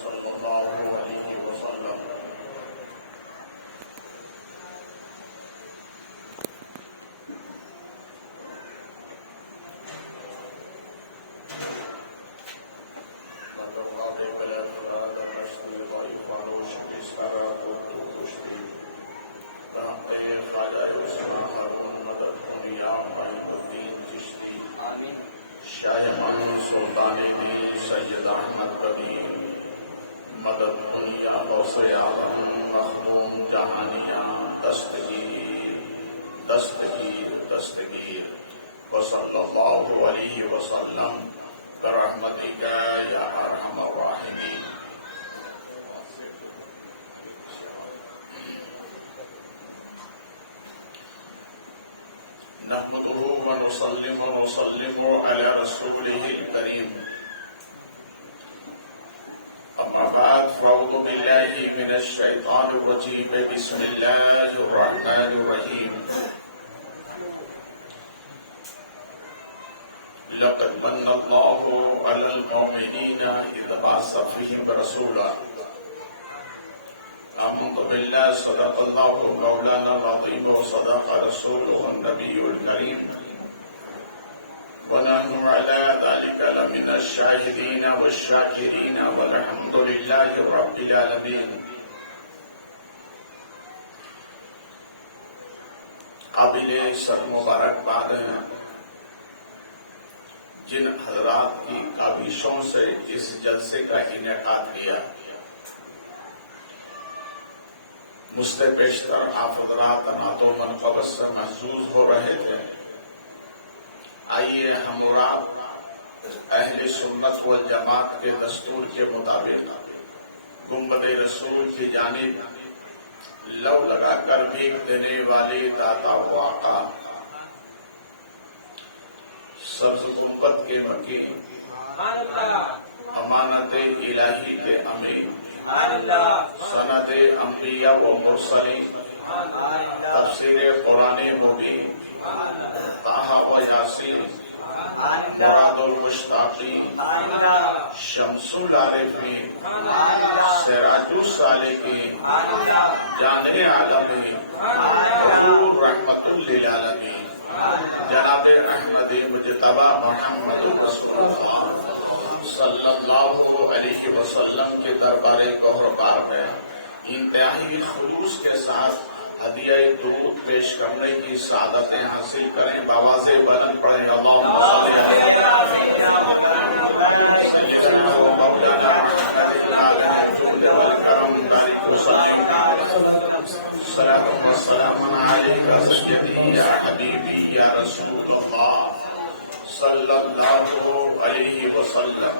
صلی اللہ علیہ وسلم. شاہ معلوم سلطان دین سید احمد قدیم مدد دنیا غوث اعظم مخدوم جہانیہ دستگیر دستگیر دستگیر وصلی اللہ علیہ وسلم برحمتک یا ارحم الراحمین. نحمده ونصلي ونسلم على رسوله الكريم. أما بعد فأعوذ بالله من الشيطان الرجيم. بسم الله الرحمن الرحيم. لقد من الله على المؤمنين إذ بعث فيهم رسولا. آمنت بالله صدق الله مولانا العظيم وصدق رسوله النبي الكريم ونحن على ذلك لمن الشاهدين والشاكرين والحمد لله رب العالمين. قابل سر مبارکباد ہیں جن حضرات کی کاوشوں سے اس جلسے کا انعقاد کیا. مجھ پیشتر آپ حضرات نعت و منقبت سے محظوظ ہو رہے تھے. آئیے ہمراہ اہل سنت والجماعت کے دستور کے مطابق گنبد رسول کی جانب لو لگا کر بھیک دینے والے داتا و آقا سبز گنبد کے مکین امانت الہی کے امین سند انبیاء و مرسلین تفسیر قرآن مبین طٰہٰ و یاسین مراد المشتاقین شمس العارفین سراج السالکین جامع عالمین حضور رحمت للعالمین جناب احمد مجتبی محمد رسول اللہ صلی اللہ علیہ وسلم کے دربار گوہربار میں انتہائی خلوص کے ساتھ ہدیہ درود پیش کرنے کی سعادتیں حاصل کریں. بآواز بلند پڑھیں اللہم صلی علی مولانا محمد والکرم بارک وسلم صلاۃ و سلام علیک سیدی یا حبیبی یا رسول اللہ صلی اللہ علیہ وسلم.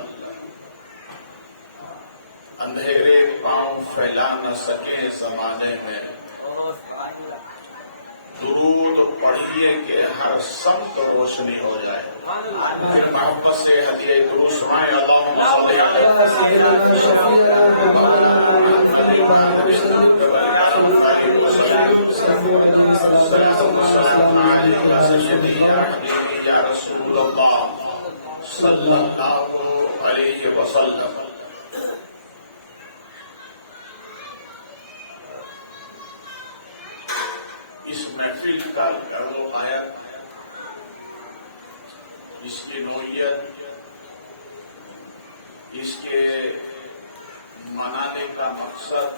اندھیرے پاؤں پھیلا نہ سکے زمانے میں درود پڑھیے کہ ہر سمت روشنی ہو جائے. پھر محبت سے ہدیہ درود سنائیں اللہم صلی علی یا رسول اللہ صلی اللہ علیہ وسلم. اس محفل کا عرض و آیت، اس کی نوعیت، اس کے منانے کا مقصد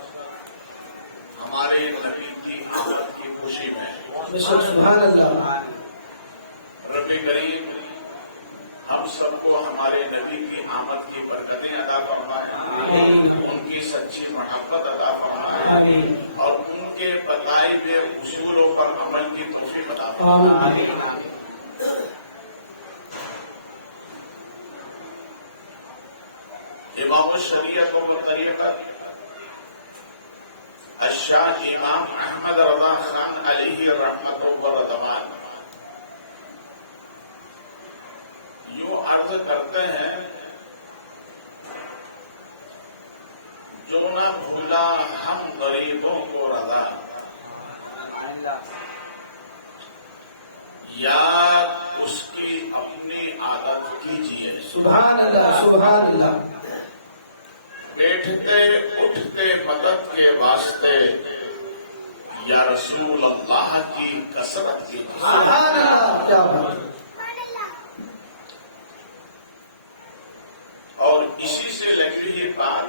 ہمارے نبی کی آمد کی خوشی میں. سبحان اللہ. رب کریم ہم سب کو ہمارے نبی کی آمد کی برکتیں عطا فرمائے، ان کی سچی محبت عطا فرمائے اور ان کے بتائے ہوئے اصولوں پر عمل کی توفیق عطا فرمائے. امام الشریعت و طریقت الشاہ امام احمد رضا خان علیہ رحمت و رضوان یوں عرض کرتے ہیں، جو نہ بھولا ہم غریبوں کو رضا، یاد اس کی اپنی عادت کیجیے. سبحان اللہ سبحان اللہ. پیٹ بیٹھتے اٹھتے مدد کے واسطے یا رسول اللہ کی کثرت کی اور اسی سے لگی یہ بات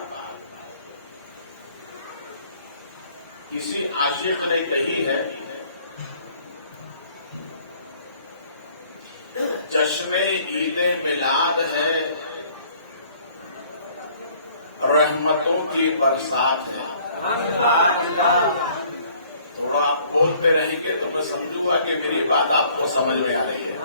کسی عاشق نے کہی ہے، جشن عید میلاد ہے، رحمتوں کی برسات ہے۔ تھوڑا آپ بولتے رہیں گے تو میں سمجھوں گا کہ میری بات آپ کو سمجھ میں آ رہی ہے۔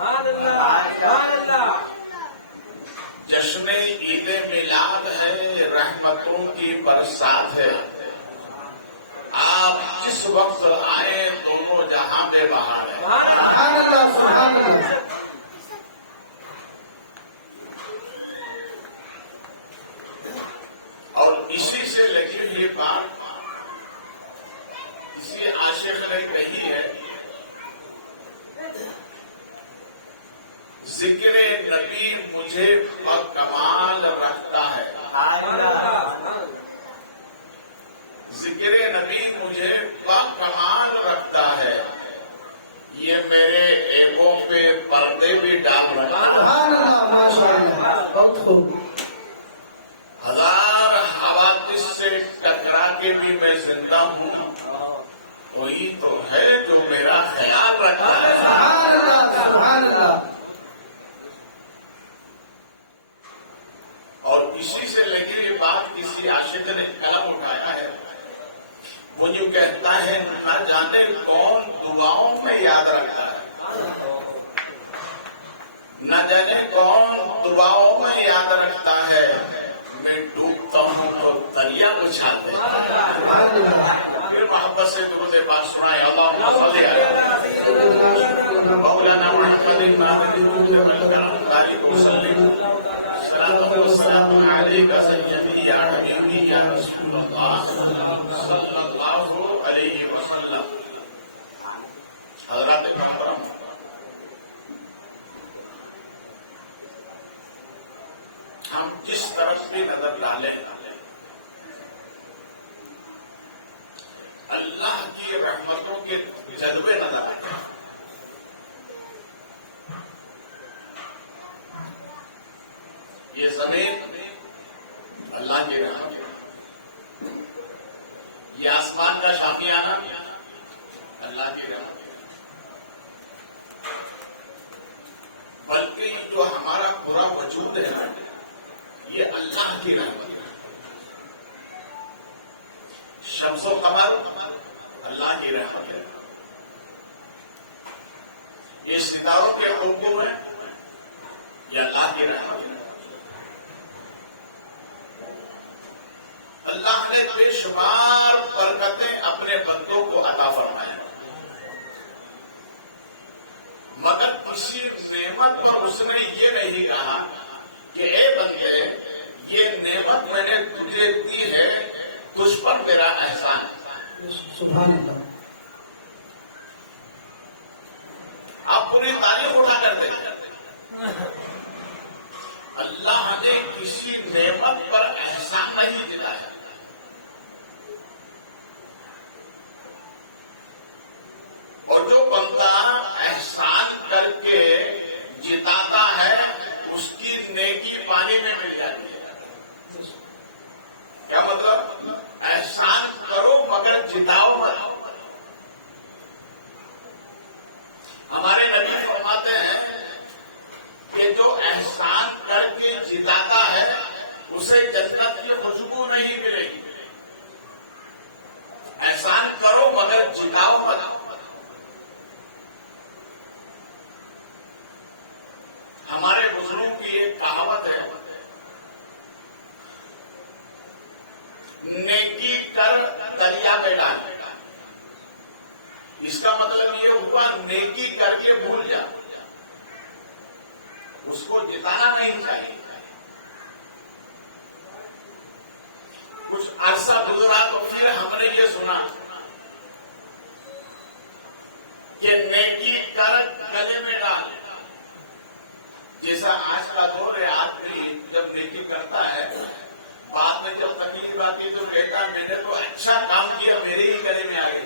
جشن عید میلاد ہے، رحمتوں کی برسات ہے، آپ جس وقت آئے دونوں جہاں میں بہار ہے۔ اور اسی سے لگی ہوئی بات کسی عاشق نے کہی ہے، ذکر نبی مجھے کمال رکھتا ہے، ذکر نبی مجھے کمال رکھتا ہے، یہ میرے ایبوں پہ پردے بھی ڈال رہا ہے۔ ہزار حوادث سے ٹکرا کے بھی میں زندہ ہوں، وہی تو ہے جو میرا خیال رکھتا ہے۔ اور اسی سے لگی یہ بات کسی عاشق نے قلم اٹھایا ہے، وہ جو کہتا ہے نہ جانے کون دعاؤں میں یاد رکھتا ہے، نہ جانے کون دعاؤں میں یاد رکھتا ہے، میں ڈوبتا ہوں تو دریا بچھاتے ہیں۔ پھر محبت سے درود پاک سنائے، اللہم صلی علی مولانا محمد صلاۃ والسلام علیک سیدی یا حبیبی یا رسول اللہ صلی اللہ علیہ وسلم۔ حضرات کرام، ہم جس طرف بھی نظر ڈالیں اللہ کی رحمتوں کے جذبے نظر آتے ہیں۔ یہ زمین اللہ کی رحمت ہے، یہ آسمان کا شامیانہ اللہ کی رحمت ہے، بلکہ جو ہمارا پورا وجود ہے یہ اللہ کی رحمت ہے۔ شمس و قمر اللہ کی رحمت ہے، یہ ستاروں کے حکم ہیں یہ اللہ کی رحمت ہے۔ اللہ نے بے شمار برکتیں اپنے بندوں کو عطا فرمائے، مگر کسی نعمت پر اس نے یہ نہیں کہا کہ اے بندے یہ نعمت میں نے تجھے دی ہے، تجھ پر میرا احسان ہے۔ سبحان اللہ۔ آپ پوری تعریف اٹھا کر دیکھیں، اللہ نے کسی نعمت پر احسان نہیں دلایا، اور جو بندہ احسان کر کے جتاتا ہے اس کی نیکی پانی میں مل جاتی ہے۔ کیا مطلب؟ احسان کرو مگر جتاؤ مت۔ ہمارے نبی فرماتے ہیں کہ جو احسان کر کے جتاتا ہے اسے جنت کی خوشبو نہیں ملے گی۔ احسان کرو مگر جتاؤ مت۔ ہمارے بزرگوں کی ایک کہاوت ہے، نیکی کر دریا میں ڈال۔ اس کا مطلب یہ ہوا نیکی کر کے بھول جا، اس کو جتانا نہیں چاہیے۔ کچھ عرصہ گزرا تو پھر ہم نے یہ سنا کہ نیکی کر گلے میں ڈال۔ جیسا آج کا دور ہے، آدمی جب نیکی کرتا ہے بعد میں جب تکلیف आती तो कहता मैंने तो अच्छा काम किया, मेरे ही गले में आ गई।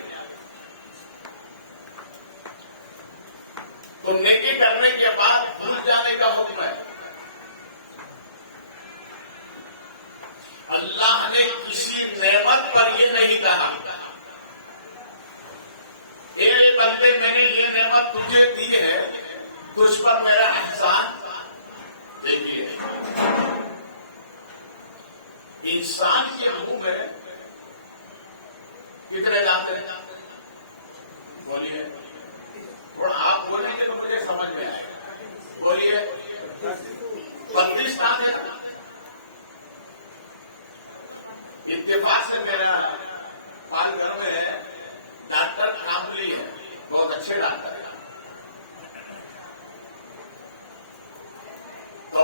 तो नेकी करने के बाद भूल जाने का हुक्म है। अल्लाह ने किसी नेमत पर ये नहीं कहा ए बंदे मैंने ये नेमत तुझे दी है, तुझ पर मेरा एहसान देखिए। इंसान के मुंह में कितने दांत हैं? बोलिए, थोड़ा आप बोलेंगे तो मुझे समझ में आएगा। बोलिए, 32 दांत है। इत्तेफाक से मेरा पालघर में है डॉक्टर कामली है, बहुत अच्छे डॉक्टर है। तो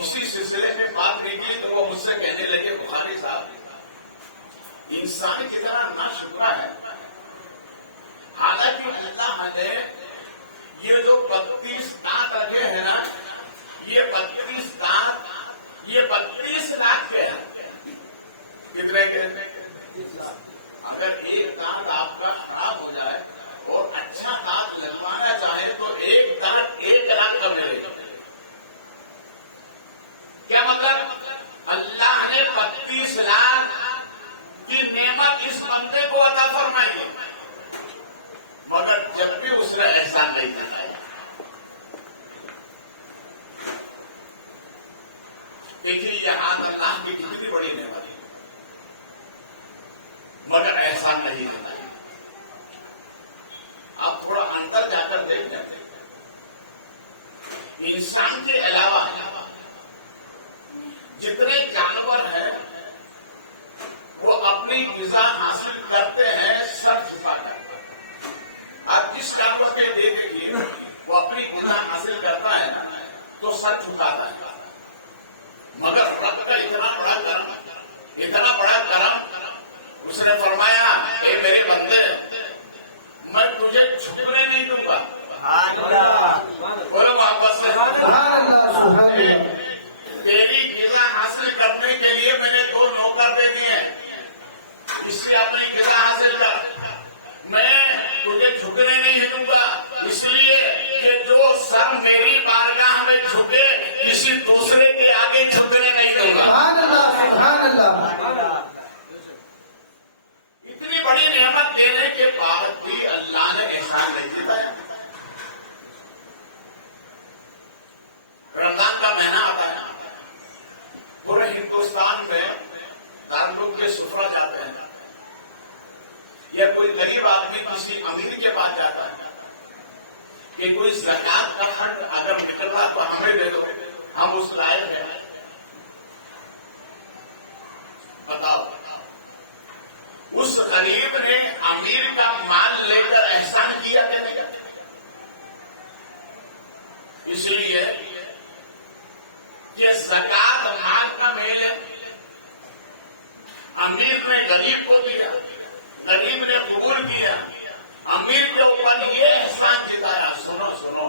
इसी सिलसिले में बात निकली तो वो मुझसे कहने लगे बुखारी साहब, इंसान कितना नाशुक्र है। हालांकि अल्लाह ने ये जो 32 दांत रखे हैं ना, ये 32 दांत ये 32 लाख के हैं। कितने के? अगर एक दांत आपका खराब हो जाए और अच्छा दांत लगवाना चाहे तो एक दांत 1 लाख का मिलेगा। क्या मतलब? अल्लाह ने 32 लाख की नेमत इस बंदे को अता फरमाई, मगर जब भी उसने एहसान नहीं किया। देखिए यहां अल्लाह की कितनी बड़ी नेमत है, मगर एहसान नहीं करना। आप थोड़ा अंदर जाकर देख जाते हैं, इंसान के अलावा जितने जानवर हैं वो अपनी ग़िज़ा हासिल करते हैं सर झुकाकर। आप जिस जानवर के देखिए वो अपनी ग़िज़ा हासिल करता है ना तो सर झुकाता है, मगर रब का इतना बड़ा करम, उसने फरमाया ए मेरे बंदे, मैं तुझे झुकने नहीं दूंगा। बोलो वापस से, तेरी ग़िज़ा हासिल करने के लिए मैंने 2 नौकर दे दिए, इससे अपनी ग़िज़ा हासिल कर। मैं तुझे झुकने नहीं दूंगा, इसलिए कि जो सर मेरी बारगाह में झुके किसी दूसरे के आगे झुकने नहीं दूंगा। इतनी बड़ी नेमत देने के बाद भी अल्लाह ने एहसान नहीं दिखाया। रमजान का महीना आता है, पूरे हिंदुस्तान में दारुल के सुफरा जाते हैं, या कोई गरीब आदमी किसी अमीर के पास जाता है कि कोई ज़कात का फंड अगर निकला तो हमें दे दो, हम उस लायक हैं। बताओ, उस गरीब ने अमीर का माल लेकर एहसान किया क्या नहीं? इसलिए कि ज़कात माल का मेल अमीर ने गरीब को दिया, गरीब ने कबूल किया, अमीर के ऊपर ये एहसान जिताया, सुनो सुनो,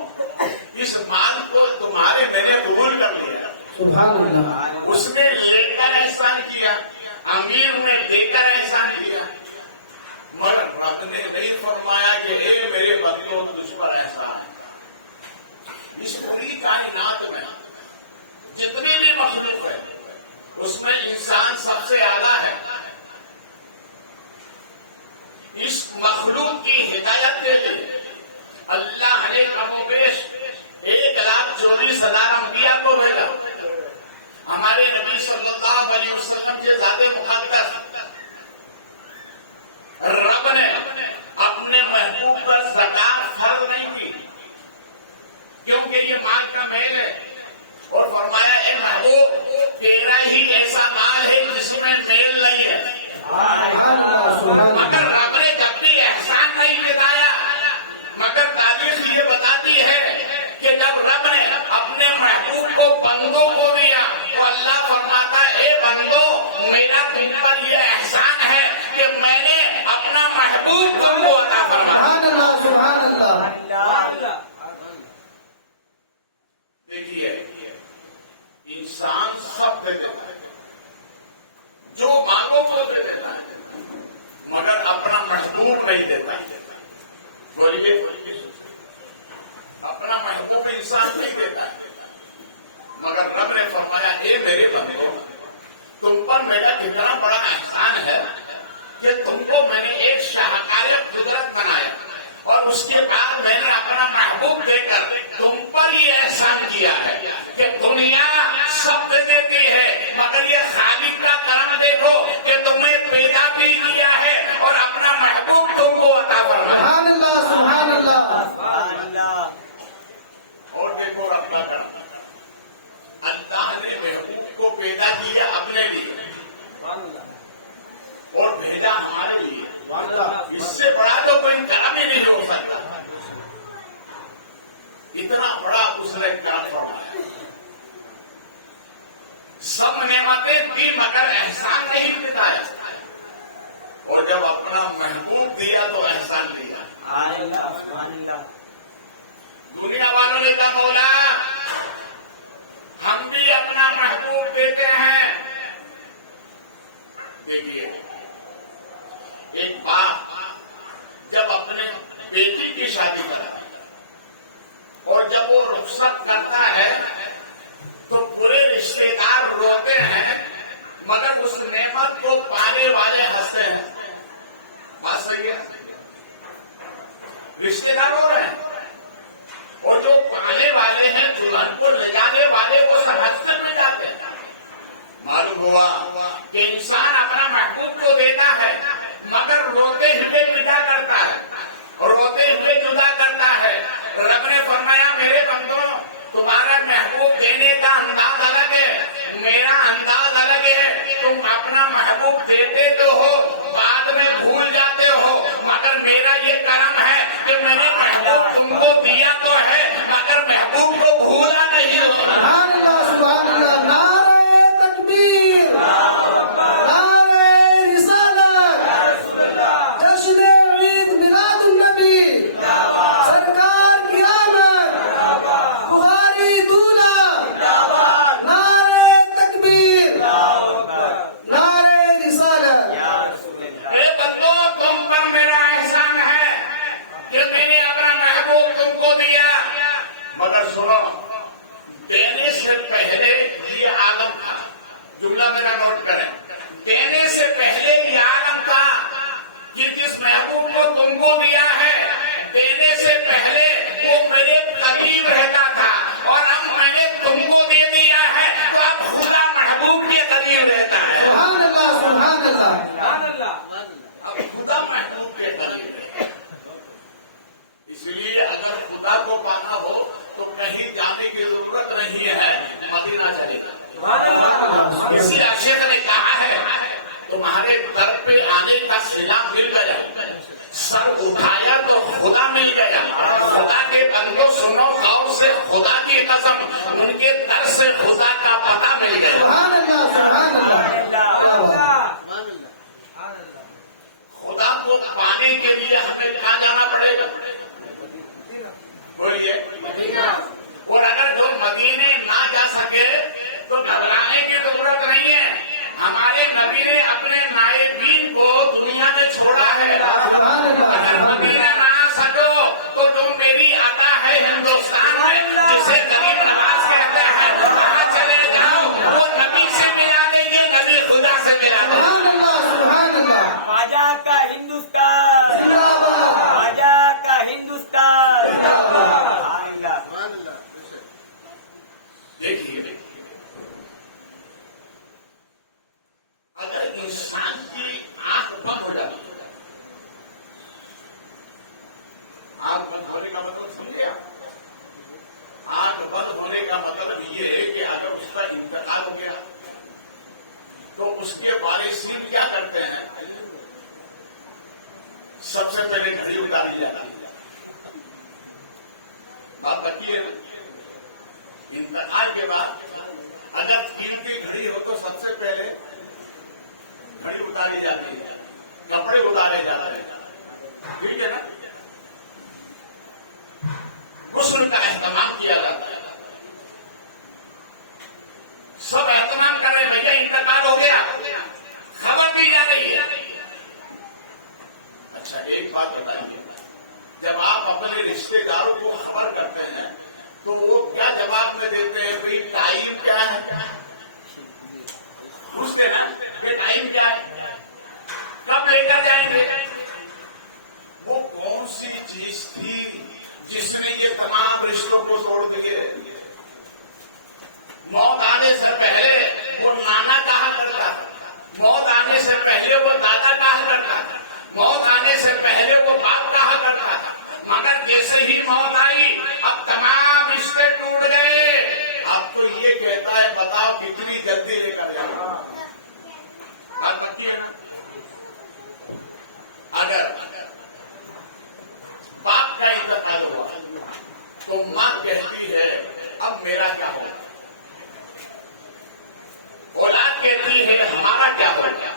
इस माल को तुम्हारे मैंने कबूल कर लिया। सुभान अल्लाह। उसने लेकर एहसान किया, अमीर ने देकर एहसान किया, मगर रब ने नहीं फरमाया कि ए मेरे बंदों तुझ पर एहसान है। इस पूरी कायनात में जितने भी मखलूक है उसमें इंसान सबसे आला है। इस मखलूक की हिदायत के लिए अल्लाह ने कमोबेश 1,24,000 अंबिया को भेजा। हमारे नबी सल्लल्लाहु अलैहि वसल्लम के ज़ाते मुक़द्दस रब ने अपने महबूब पर ज़कात फर्ज नहीं की, क्योंकि ये माल का मेल है, और फरमाया ए महबूब तेरा ही ऐसा माल है जिसमें मेल नहीं है। मगर रब ने जब भी एहसान नहीं जताया, मगर तारीख ये बताती है कि जब रब ने अपने महबूब को बंदों को दिया तो अल्लाह फरमाता है ए बंदो मेरा तुम पर यह एहसान है कि मैंने अपना महबूब तुमको अता फरमाया। देखिए इंसान सब दे देता है, जो मांगो تم پر میرا کتنا بڑا احسان ہے کہ تم کو میں نے ایک شاہکار قدرت بنایا اور اس کے بعد میں نے اپنا محبوب دے کر تم پر یہ احسان کیا ہے کہ دنیا سب دیتی ہے مگر یہ خالق کا کرم دیکھو کہ تمہیں پیدا بھی کیا ہے اور اپنا محبوب تم کو عطا فرمایا۔ سبحان اللہ سبحان اللہ سبحان اللہ۔ اور دیکھو رب کا کرم، اللہ نے محبوب کو پیدا کیا اپنے لیے اور بھیجا ہمارے لیے، اس سے بڑا تو کوئی کرم ہی نہیں ہو سکتا۔ اتنا بڑا اس نے کرم فرمایا، سب نعمتیں دی مگر احسان نہیں بتایا، اور جب اپنا محبوب دیا تو احسان دیا۔ سبحان اللہ۔ دنیا والوں نے کہا مولا ہم بھی اپنا محبوب دیتے ہیں۔ دیکھیے ایک باپ جب اپنے بیٹی کی شادی کرتا ہے اور جب وہ رخصت کرتا ہے تو پورے رشتے دار روتے ہیں مگر اس نعمت کو پانے والے ہنستے ہیں۔ بات صحیح ہے، رشتے دار رو رہے ہیں اور جو پانے والے ہیں دلہن کو لے جانے والے وہ سب ہنستے میں جاتے ہیں۔ معلوم ہوا کہ انسان اپنا محبوب کو دیتا ہے مگر روتے ہوئے ودا کرتا ہے اور روتے ہوئے جدا کرتا ہے۔ رب نے فرمایا میرے بندوں تمہارا محبوب دینے کا انداز الگ ہے، میرا انداز الگ ہے۔ تم اپنا محبوب دیتے تو ہو بعد میں بھول جاتے ہو مگر میرا یہ کرم ہے کہ میں نے محبوب تم کو دیا تو ہے مگر محبوب کو بھولا نہیں ہو۔ سبحان اللہ سبحان اللہ۔ نعرہ تکبیر، نعرہ رسالت، جشن عید میلاد النبی، سرکار کی آمد، بخاری دولہ، نعرہ تکبیر، نعرہ رسالت۔ اے بندو تم پر میرا احسان ہے کہ میں نے اپنا محبوب تم کو دیا، مگر سنو دینے سے پہلے یہ عالم تھا، جملہ میرا نوٹ کریں، دینے سے پہلے یہ عالم تھا کہ جس محبوب کو تم کو دیا ہے دینے سے پہلے وہ میرے قریب رہتا تھا اور اب میں نے تم کو دے دیا ہے تو اب خدا محبوب کے قریب رہتا ہے۔ سبحان اللہ سبحان اللہ۔ اب خدا محبوب کے قریب ہے، اس لیے اگر خدا کو پانا ہو تو کہیں جانے کی ضرورت نہیں ہے، مدینہ چلے جا۔ کسی اکشر نے کہا ہے تمہارے در پہ آنے کا سلام مل گیا، سر اٹھایا تو خدا مل گیا۔ خدا کے بندوں سنو غور سے، خدا کی قسم ان کے در سے خدا کا پتہ مل گیا۔ سبحان اللہ سبحان اللہ۔ خدا کو پانے کے لیے ہمیں کہاں جانا پڑے گا؟ بولیے۔ اور اگر جو مدینے نہ جا سکے تو گھبرانے کی ضرورت نہیں ہے، ہمارے نبی نے اپنے نائبین کو دنیا میں چھوڑا ہے۔ اگر مدینہ نہ آ سکو تو جو میری عطا ہے ہندوستان میں جسے غریب نواز کہتے ہیں وہاں چلے جاؤ، وہ نبی سے ملا دیں گے، نبی خدا سے ملا دیں گے۔ سبحان اللہ سبحان اللہ۔ خواجہ کا ہندوستان، زندہ باد۔ خواجہ کا ہندوستان۔ دیکھیے اگر انسان کی آنکھ بند ہو جاتی ہے، آنکھ بند ہونے کا مطلب سمجھے آپ؟ آنکھ بند ہونے کا مطلب یہ ہے کہ اگر اس کا انتقال ہو گیا تو اس کے وارثین کیا کرتے ہیں؟ سب سے پہلے گھڑی اتاری جاتی ہے۔ بات بکی ہے، انتقال کے بعد اگر قیمتی گھڑی ہو تو سب سے پہلے گھڑی اتاری جاتی ہے، کپڑے اتارے جاتے ہیں، ٹھیک ہے نا؟ غسل کا اہتمام کیا جاتا ہے، سب اہتمام کر رہے ہیں، بھیا انتقال ہو گیا، خبر دی جا رہی ہے۔ اچھا ایک بات بتائیے، جب آپ اپنے رشتے داروں کو خبر کرتے ہیں تو وہ کیا جواب میں دیتے ہیں؟ بھائی ٹائم کیا ہے؟ پوچھتے ہیں अगर बाप का इंतकाल हुआ तो माँ कहती है अब मेरा क्या होगा, औलाद कहती है हमारा क्या होगा,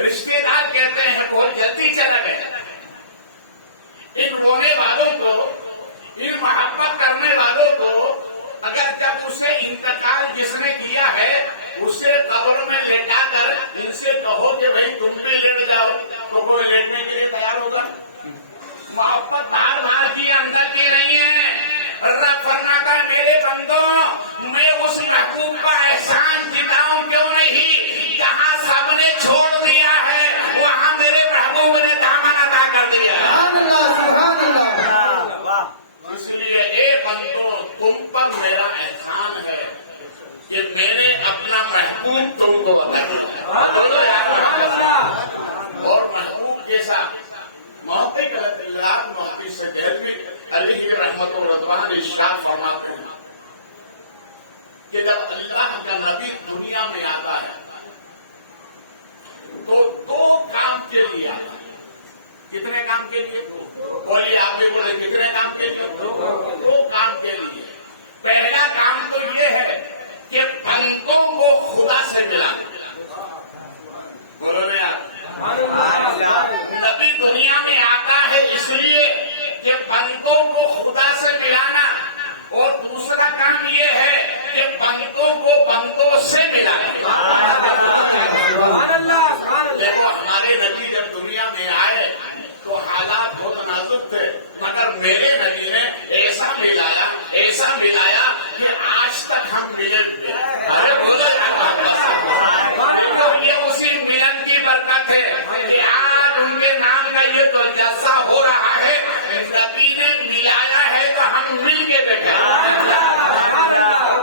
रिश्तेदार कहते हैं बहुत जल्दी चला गया। इन रोने वालों को, इन मोहब्बत करने वालों को अगर जब उसे इंतकाल जिसने किया है उसे कब्र में लेटा कर इनसे कहो कि भाई तुम भी लेट जाओ, तो कोई लेटने के लिए तैयार होगा? मोहब्बत बाहर बाहर की अंदर की नहीं है। रब फरमाता है मेरे बंदों मैं उस महबूब का एहसान जिताऊं क्यों नहीं, जहां सबने छोड़ दिया है वहां मेरे महबूब ने दामन अदा कर दिया है। इसलिए ए बंदों तुम पर मेरा एहसान है कि मैंने अपना महबूब तुमको बताया। और महबूब के साथ मोहब्बत मोहब्बत से देहलवी अली रहमतुल्लाह रज़वान इरशाद फरमाते हैं कि जब अल्लाह का नबी दुनिया में आता है तो दो काम के लिए आता है। कितने काम के लिए? बोलिए, आप भी बोले कितने काम के लिए? दो काम के लिए। पहला काम तो ये है कि बंदों को खुदा से मिलाना। बोलो ना यार, नबी दुनिया में आता है इसलिए कि बंदों को खुदा से मिलाना, और दूसरा काम ये है कि बंदों को बंदों से मिलाना। देखो हमारे नबी जब दुनिया में आए तो हालात बहुत नाजुक थे, मगर मेरे नबी ने ऐसा मिलाया कि आज तक हम मिलन हुए। अरे बोलो तो ये उसी मिलन की बरकत है कि आज उनके नाम का ये तो जलसा हो रहा है। नबी ने मिलाया है तो हम मिल के देखें।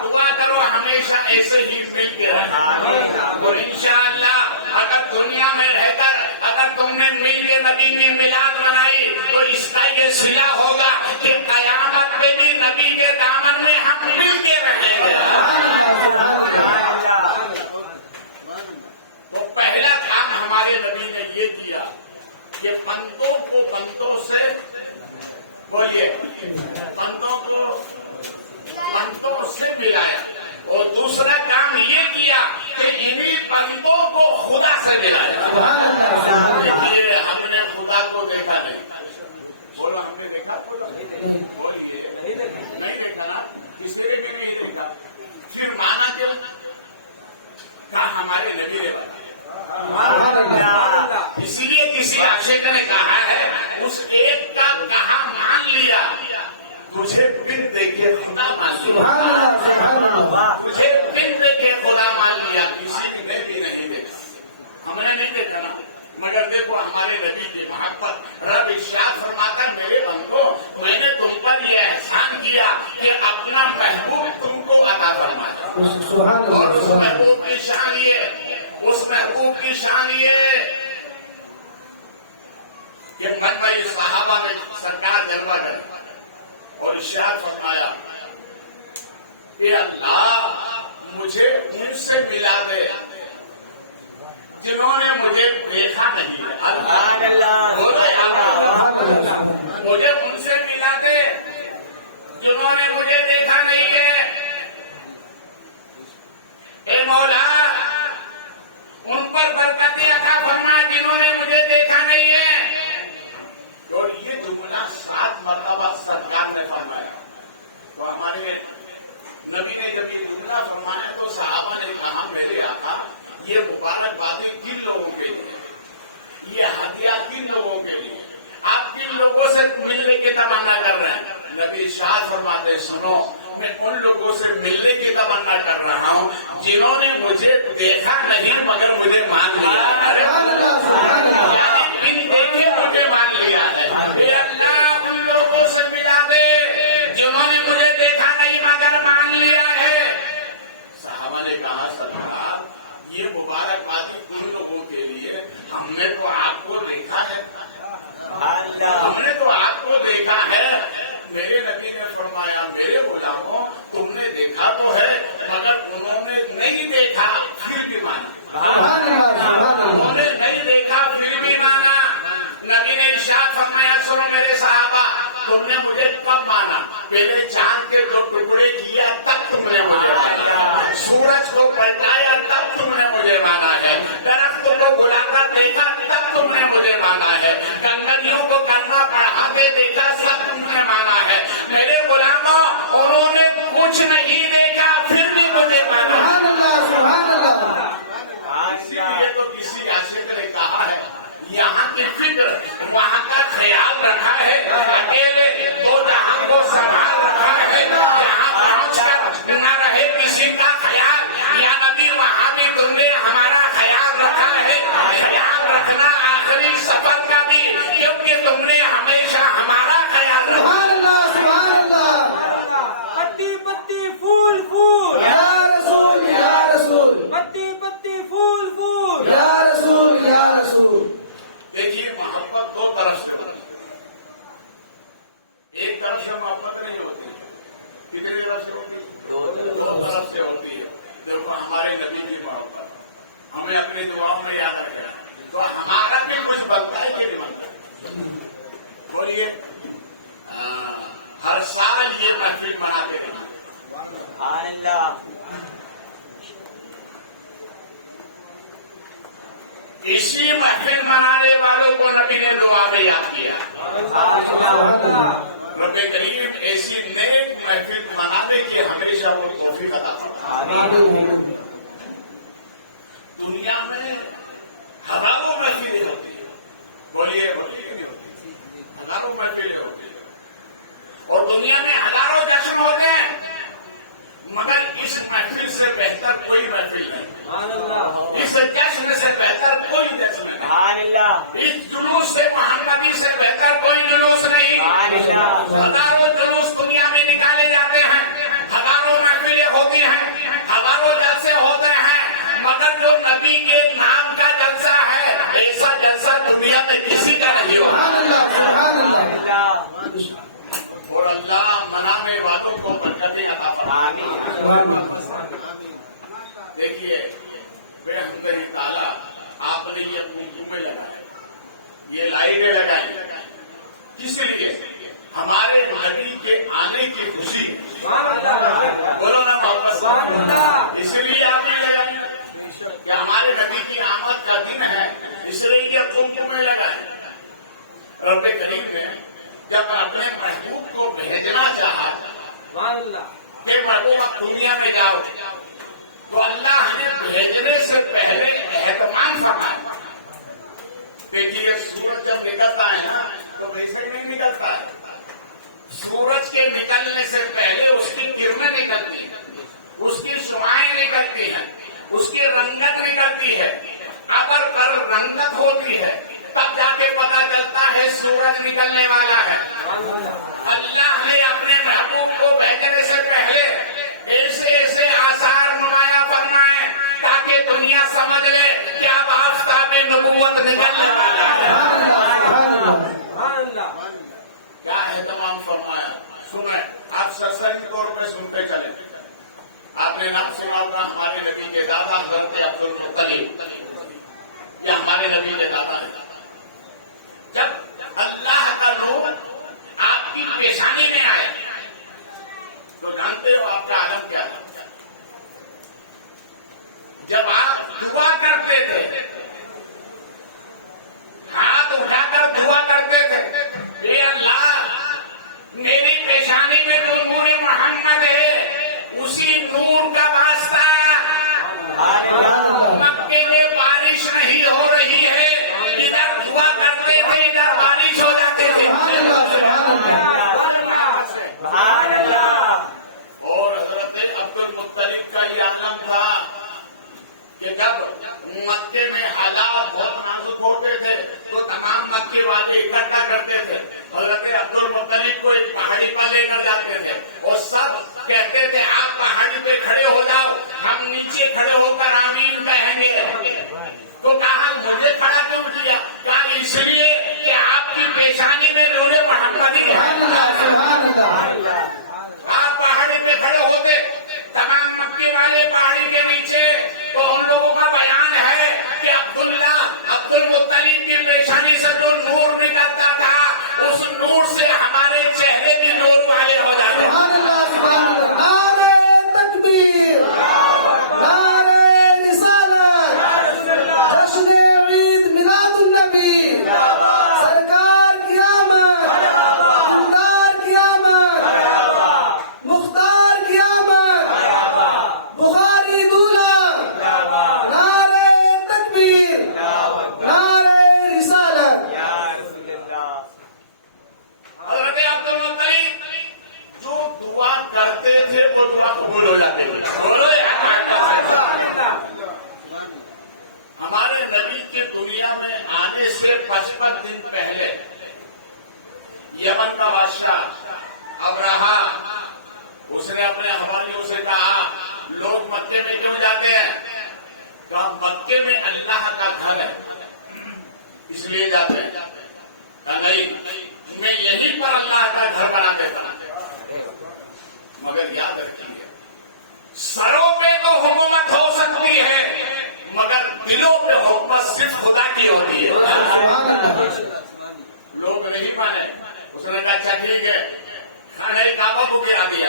दुआ करो हमेशा ऐसे ही मिल के रहें, और इंशाअल्लाह अगर दुनिया में रहकर अगर तुमने मिल के नबी में मिलाद मनाई तो इसका ये सिला होगा कि कयामत में भी नबी के दामन में हम मिल के रहेंगे। तो पहला काम हमारे नबी ने ये किया कि बंदों को बंदों से, बोलिए, बंदों को बंदों से मिलाया, और दूसरा काम ये किया कि इन्हीं बंदों को खुदा से मिलाया। देखिए हमने खुदा को देखा नहीं, बोलो हमने देखा, बोलिए नहीं देखा ना, इसलिए भी नहीं देखा, फिर माना क्यों? कहा हमारे नबी ने बताया। इसीलिए किसी आशिक ने कहा है उस एक का कहा मान लिया, तुझे बिन देखे खुदा मान लिया, तुझे बिन देखे खुदा मान लिया। किसी ने भी नहीं देखा, हमने नहीं देखा ना, मगर देखो हमारे नबी की मोहब्बत। रब इरशाद फरमाता है मेरे बंदो मैंने तुम पर यह एहसान किया कि अपना महबूब तुमको अता फरमाया। और उस महबूब की शान ये, उस महबूब की शान ये कि मनवाई सहाबा में सरकार जलवा करे और इरशाद फरमाया कि अल्लाह मुझे उनसे मिला दे जिन्होंने मुझे देखा नहीं है। अल्लाह मुझे उनसे मिला दे जिन्होंने मुझे देखा नहीं है। ए मौला उन पर बरकतें अता फरमा जिन्होंने मुझे देखा नहीं है। और ये जुमला 7 मरतबा सरकार ने फरमाया। तो हमारे नबी ने जब ये जुमला फरमाया तो सहाबा ने कहा मेरे आका ये मुबारकबादी किन लोगों के लिए, ये हदिया किन लोगों के लिए, आप किन लोगों से मिलने की तमन्ना कर रहे हैं? नबी इरशाद फरमाते सुनो मैं उन लोगों से मिलने की तमन्ना कर रहा हूँ जिन्होंने मुझे देखा नहीं मगर मुझे मान लिया। अरे बिन देखे मुझे मान लिया है। अल्लाह उन लोगों से मिला दे जिन्होंने मुझे देखा नहीं मगर मान लिया है। साहबा ने कहा सरकार ये मुबारकबादी उन लोगों के लिए, हमने तो आपको देखा है, हमने तो आपको देखा है। मेरे नबी ने फरमाया मेरे गुलामों तुमने देखा तो है मगर उन्होंने नहीं देखा फिर भी माना, उन्होंने नहीं देखा फिर भी माना। دعاؤں میں یاد رکھیں تو ہمارا بھی کچھ بنتا ہے کہ نہیں بنتا؟ بولیے ہر سال یہ محفل مناتے ہیں. سبحان اللہ. اسی محفل منانے والوں کو نبی نے دعا میں یاد کیا. رب کریم ایسی نیک محفل منانے کی ہمیشہ وہ توفیق عطا فرمائے. دنیا میں ہزاروں محفلیں ہوتی ہیں. بولیے ہزاروں محفلیں ہوتی ہیں اور دنیا میں ہزاروں جشن ہوتے ہیں مگر اس محفل سے بہتر کوئی محفل نہیں. اس جشن سے بہتر کوئی جشن نہیں. سبحان اللہ. اس جلوس سے محمدی سے بہتر کوئی جلوس نہیں. ہزاروں جلوس دنیا میں نکالے جاتے ہیں, ہزاروں محفلیں ہوتی ہیں, ہزاروں جلسے ہوتے ہیں مگر جو نبی کے نام کا جلسہ ہے ایسا جلسہ دنیا میں کسی کا نہیں ہوگا. اور اللہ منانے والوں کو برکتیں عطا فرمائے. دیکھیے بے حمدی تعالیٰ آپ نے یہ اپنی منہ میں لگایا, یہ لائٹیں لگائی کس لیے؟ ہمارے نبی کے آنے کی خوشی. بولو نا واپس. اس لیے آپ نے لگائی کہ ہمارے نبی کی آمد کا دن ہے, اس لیے یہ اپنی منہ میں لگائے. رب کریم نے جب اپنے محبوب کو بھیجنا چاہا کہ محبوب دنیا میں جاؤ تو اللہ نے بھیجنے سے پہلے اہتمام فرمایا. دیکھیے سورج جب نکلتا ہے نا تو ویسے نہیں نکلتا ہے. سورج کے نکلنے سے پہلے اس کی کرنیں نکلتی ہیں, اس کی شعاعیں نکلتی ہیں, اس کی رنگت نکلتی ہے. اگر رنگت ہوتی ہے تب جا کے پتا چلتا ہے سورج نکلنے والا ہے. اللہ نے اپنے محبوب کو بھیجنے سے پہلے ایسے ایسے آثار نمایاں فرمائے تاکہ دنیا سمجھ لے کہ اب آفتاب نبوت نکلنے والا ہے. کیا اہتمام فرمایا سنیں. آپ سرسری طور پہ سنتے چلے. آپ نے نام سنا ہوگا ہمارے نبی کے دادا حضرت عبدالمطلب, یہ ہمارے نبی کے دادا ہے. جب اللہ کا نور آپ کی پیشانی میں آئے تو جانتے ہو آپ کا عالم کیا ہے. جب آپ دعا کرتے تھے, ہاتھ اٹھا کر دعا کرتے تھے, اے اللہ میری پیشانی میں جو نور محمد ہے اسی نور کا واسطہ. مکے میں بارش نہیں ہو رہی ہے, ادھر دعا کرتے تھے ادھر بارش ہو جاتے تھے. اور حضرت عبدالمطلب کا یہ عالم تھا کہ جب مکے میں حالات بہت نازک ہوتے تھے تو تمام مکے والے اکٹھا کرتے تھے. حضرت عبدالمطلب کو ایک پہاڑی پر لے کر جاتے تھے اور سب کہتے تھے آپ پہاڑی پہ کھڑے ہو جاؤ, ہم نیچے کھڑے ہو کر آمین کہیں گے. تو کہا مجھے کھڑا کیوں کیا؟ کہا اس لیے کہ آپ کی پیشانی میں نور محمدی ہے. آپ پہاڑی پہ کھڑے ہوتے, تمام مکے والے پہاڑی کے نیچے, تو ان لوگوں کا بیان ہے کہ عبدالمطلب کی پیشانی سے جو نور نکلتا تھا اس نور سے ہمارے چہرے بھی نور والے ہو جاتے ہیں. ہمارے نبی کے دنیا میں آنے سے 55 دن پہلے یمن کا بادشاہ ابرہا, اس نے اپنے حوالیوں سے کہا لوگ مکے میں کیوں جاتے ہیں؟ کہا مکے میں اللہ کا گھر ہے اس لیے جاتے ہیں. کہا نہیں, میں یہیں پر اللہ کا گھر بنا دیتا ہوں. مگر یاد رکھیے سروں پہ تو حکومت ہو سکتی ہے مگر دلوں پہ मोहब्बत सिर्फ खुदा की होती है। सुभान अल्लाह। लोग नहीं माने, उसने कहा अच्छा ठीक है, खाने काबा को गिरा दिया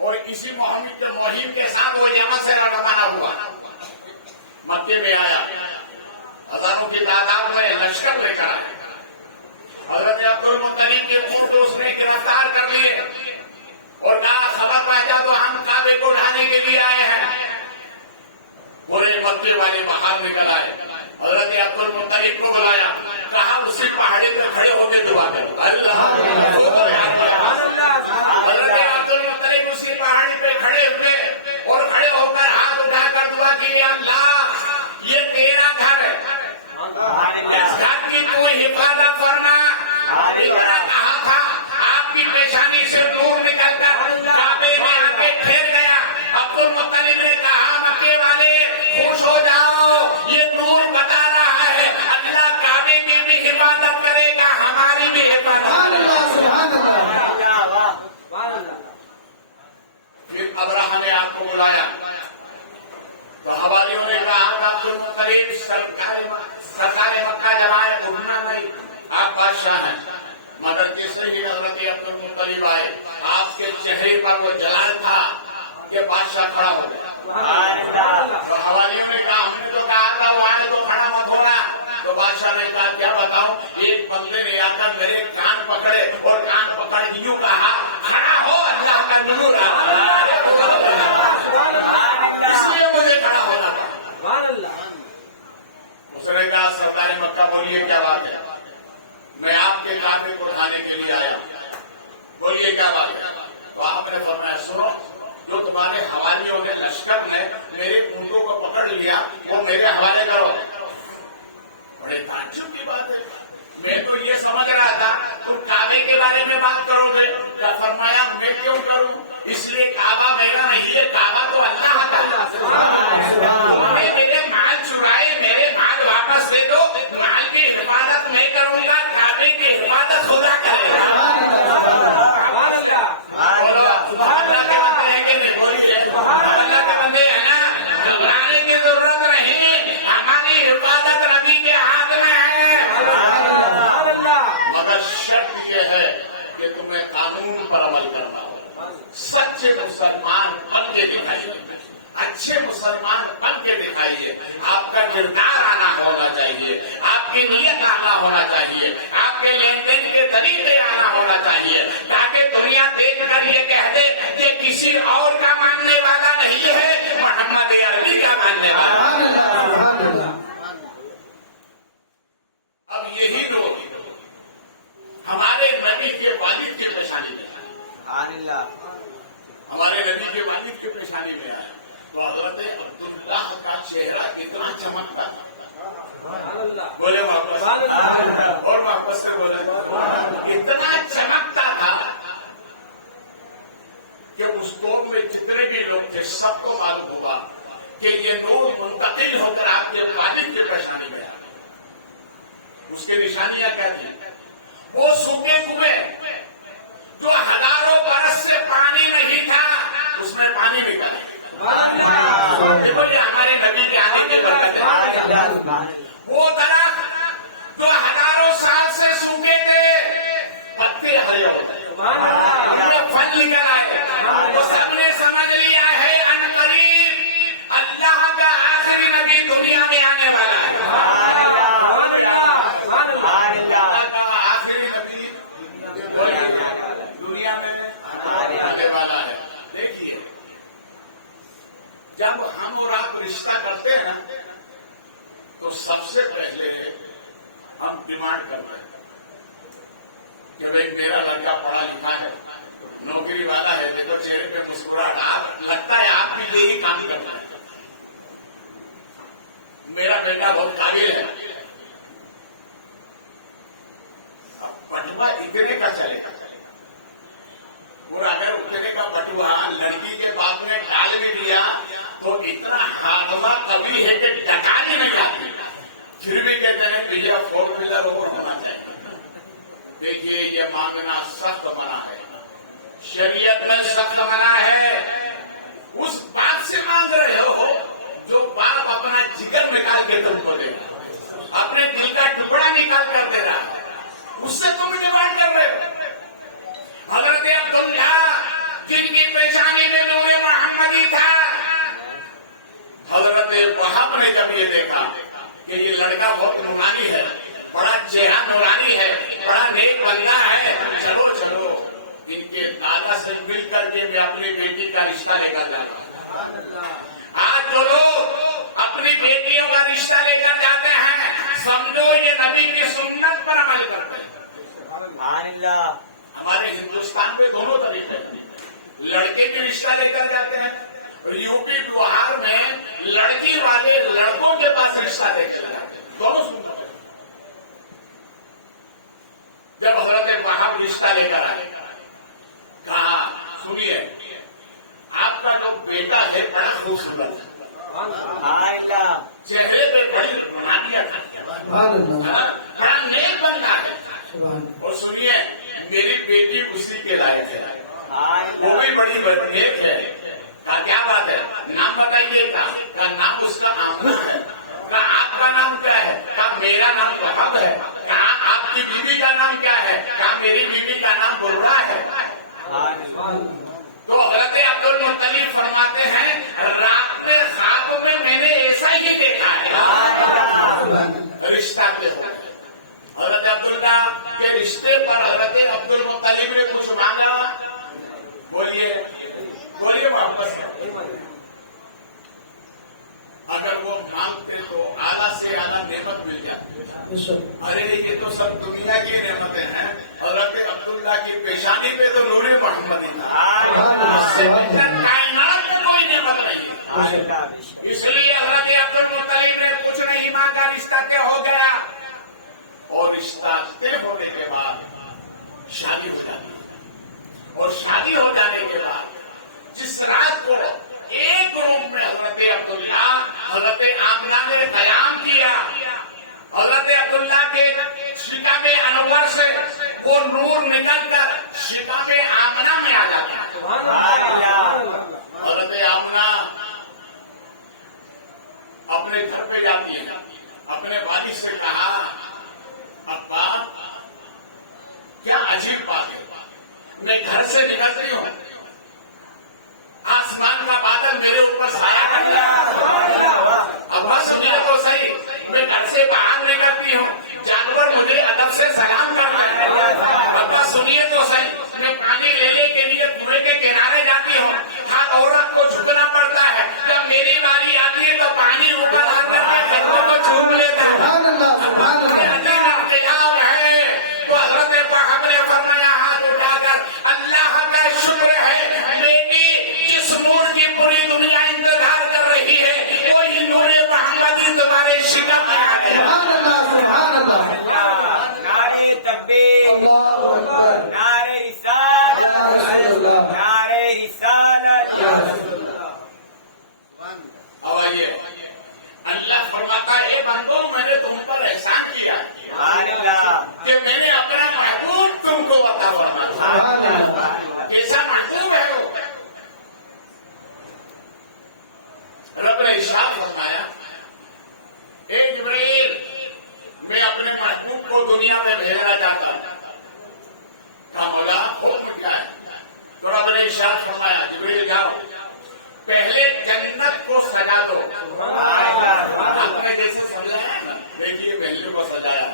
और इसी मुहिम के साथ वो यमन से रवाना हुआ, मक्के में आया, हजारों की तादाद में लश्कर लेकर आया। हजरत अब्दुल मुत्तलिब के ऊँट को उसने गिरफ्तार कर लिए और कहा खबर पहुंचा तो हम काबे को उठाने के लिए आए हैं। पूरे मक्के वाले बाहर निकल आए, हजरत अब्दुल मुत्तलिब को बुलाया, कहा उसी पहाड़ी पे खड़े होकर दुआ करो। अल्लाह, हजरत अब्दुल मुत्तलिब उसी पहाड़ी पे खड़े हुए और खड़े होकर हाथ उठाकर दुआ की, अल्लाह ये तेरा घर है, इस घर की तू हिफाजत करना। इतना कहा था, आपकी पेशानी से नूर निकलकर काबे में आके ठहर गया। अब्दुल मुत्तलिब ने कहा मक्के वाले खुश हो जाओ, ये नूर बता रहा है अल्लाह काबे की भी हिफाजत करेगा, हमारी भी हिफाजत। सुभान अल्लाह। फिर अब्राहा ने आपको बुलाया तो हवालियों ने कहा अब्दुल मुत्तलिब सरकार मक्का जमाए, घूमना नहीं, आप बादशाह हैं। मगर तीसरे की हजरत अब्दुल मुत्तलिब आए, आपके चेहरे पर वो जलाल था कि बादशाह खड़ा हो गया। तो हवालियों ने कहा हमने तो कहा था वहां तो खड़ा मत होना। तो बादशाह ने कहा क्या बताऊं, एक बंदे ने आकर मेरे कान पकड़े और कान पकड़ यूं कहा खड़ा हो, अल्लाह का नूर इसलिए मुझे खड़ा होना पड़ा। उसने कहा सरदार मक्का बोलिए क्या बात है, मैं आपके काफे को उठाने के लिए आया, बोलिए क्या बात है। तो आपने फरमाया सुनो, जो तुम्हारे हवालियों ने लश्कर ने मेरे ऊँटों को पकड़ लिया वो मेरे हवाले करो। बड़े ताज्जुब की बात है, मैं तो ये समझ रहा था तुम काबे के बारे में बात करोगे। क्या फरमाया मैं क्यों करूं, इसलिए काबा मेरा नहीं है, काबा तो अल्लाह का। मेरे माल चुराए, मेरे माल वापस दे दो, माल की हिफाजत मैं करूंगा, काबे की हिफाजत खुदा करेगा। अल्लाह के बंदे हैं कि नहीं, बोलिए अल्लाह के बंदे हैं ना, घबराने की जरूरत नहीं, हमारी हिफाजत नबी के हाथ में है। मगर शर्त यह है कि तुम्हें कानून पर अमल करना हो, सच्चे मुसलमान बन के दिखाइए, अच्छे मुसलमान बन के दिखाइए, आपका किरदार आना होना चाहिए, आपकी नीयत आना होना चाहिए, आपके लेन देन के तरीके आना होना चाहिए, ताकि दुनिया देख कर ये कह दे कि किसी और का मानने वाला नहीं है, मोहम्मद अरबी का मानने वाला। अब यही लोग हमारे नबी के वालिद की पेशानी में आए, हमारे नबी के वालिद की पेशानी में आए तो हजरत अब्दुल्लाह का चेहरा कितना चमकता था, बोले वापस और वापस से बोले, इतना चमकता था कि उस दौर में जितने भी लोग थे सबको मालूम हुआ कि ये नूर मुंतकिल होकर आपके वालिद की पेशानी में आए। उसकी निशानियां क्या थी, वो सूखे कुएं जो हजारों बरस से पानी नहीं था उसमें पानी निकला। बोलिए हमारे नबी के आने की बरकत है। वो दरख्त जो हजारों साल से सूखे थे पत्ते हरे होते, उनमें फल निकल आए, वो सबने समझ लिया है अनकरीब अल्लाह का आखिरी नबी दुनिया में आने वाला है। आखिरी नबी दुनिया में आने वाला है। देखिए जब हम और आप रिश्ता करते हैं तो सबसे पहले हम डिमांड करते हैं कि भाई मेरा लड़का पढ़ा लिखा है, नौकरी वाला है, देखो चेहरे पे मुस्कुराहट, आप लगता है आप भी यही काम करना है, मेरा बेटा बहुत काबिल है। बटुआ इतने का चलेगा, और अगर उतने का बटुआ लड़की के बाप ने डाल भी दिया तो इतना हादसा कभी है कि डकानी नहीं आती, फिर भी कहते हैं कि यह 4 व्हीलर होना चाहिए। देखिए ये मांगना सख्त मना है, शरीयत में सख्त मना है। उस बाप से मांग रहे हो जो बाप अपना जिगर निकाल के तुमको दे, से तुम डिमांड कर रहे हो? हजरत अब्दुल्ला जिनकी पेशानी में नूर मोहम्मदी था, हजरत वहाब ने जब ये देखा कि ये लड़का बहुत नूरानी है, बड़ा चेहरा नूरानी है, बड़ा नेक बंदा है, चलो चलो इनके दादा से मिल करके मैं अपनी बेटी का रिश्ता लेकर जाऊंगा। आज जो लोग अपनी बेटियों का रिश्ता लेकर जाते हैं, समझो ये नबी की सुन्नत पर अमल करते हैं। हमारे हिंदुस्तान में दोनों तरीके हैं, लड़के के रिश्ता लेकर जाते हैं, यूपी बिहार में लड़की वाले लड़कों के पास रिश्ता लेकर जाते हैं, दोनों सुन्नत है। जब हजरत वहाब रिश्ता लेकर आए, कहा सुनिए आपका जो बेटा है बड़ा खूबसूरत है, चेहरे पे बड़ी रूहानियत है, बड़ा नेक बंदा है, और सुनिए मेरी बेटी उसी के लायक है, वो भी बड़ी नेक है। का क्या बात है, नाम बताइए का नाम उसका आमना है, का आपका नाम क्या है, का मेरा नाम वहाब है, का आपकी बीवी का नाम क्या है, का मेरी बीवी का नाम बुर्रा है। तो हजरत अब्दुल मुत्तलिब फरमाते हैं रात में ख्वाब में मैंने ऐसा ही देखा है रिश्ता के। हजरत अब्दुल्ला के रिश्ते पर हजरत अब्दुल मुत्तलिब ने कुछ मांगा, बोलिए बोलिए मोहम्मद साहब, अगर वो मांगते तो आधा से आधा नेमत मिल जाती। अरे ये तो सब दुनिया की नेमतें हैं, हजरत अब्दुल्ला की पेशानी पे तो नूरे मोहम्मदी कायनात में कोई नेमत नहीं। इसलिए हजरत अब्दुल मुत्तलिब ने कुछ नहीं मांगा, रिश्ता तय हो गया, और रिश्ता तय होने के बाद शादी हो जाती, और शादी हो जाने के बाद जिस रात को एक रूम में हजरत अब्दुल्ला हजरत आमना ने कयाम किया, हजरत अब्दुल्ला के शिका में अनवर से वो नूर निकल कर शिका में आमना में आ जाता है। हजरत आमना अपने घर पे जाती है, अपने वालिद से कहा अब्बा क्या अजीब बात है, मैं घर से निकलती हूँ, आसमान का बादल मेरे ऊपर साया कर रहा, अब्बा सुनिए तो सही, मैं घर से बाहर निकलती हूँ, जानवर मुझे अदब से सलाम कर रहे हैं, अब्बा सुनिए तो सही, मैं पानी लेने के लिए कुएं के किनारे जाती हूँ, हर औरत को झुकना पड़ता है, जब मेरी बारी आती है तो पानी ऊपर आकर के बच्चों को झूम लेता है। तो हजरत वहाब ने फरमाया हाथ उठाकर अल्लाह का शुक्र है बेटी जिस नूर की पूरी दुनिया इंतजार कर रही है वही नूर मोहम्मद तुम्हारे शिकम में आ गया। नारे तकबीर, नारे रिसालत, नारे रिसालत। अब आइए, अल्लाह फरमाता है बंदो मैंने तुम पर एहसान किया कि मैंने अपना महबूब तुमको अता फरमाया। कैसा महबूब है वो? रब ने इरशाद फरमाया ए जिब्रील मैं अपने महबूब को दुनिया में भेजना चाहता हूं। कहा मौला हुक्म क्या है? तो रब ने इरशाद फरमाया जिब्रील जाओ पहले जन्नत को सजा दो। आपने जैसे समझाया ना, देखिए महल को सजाया,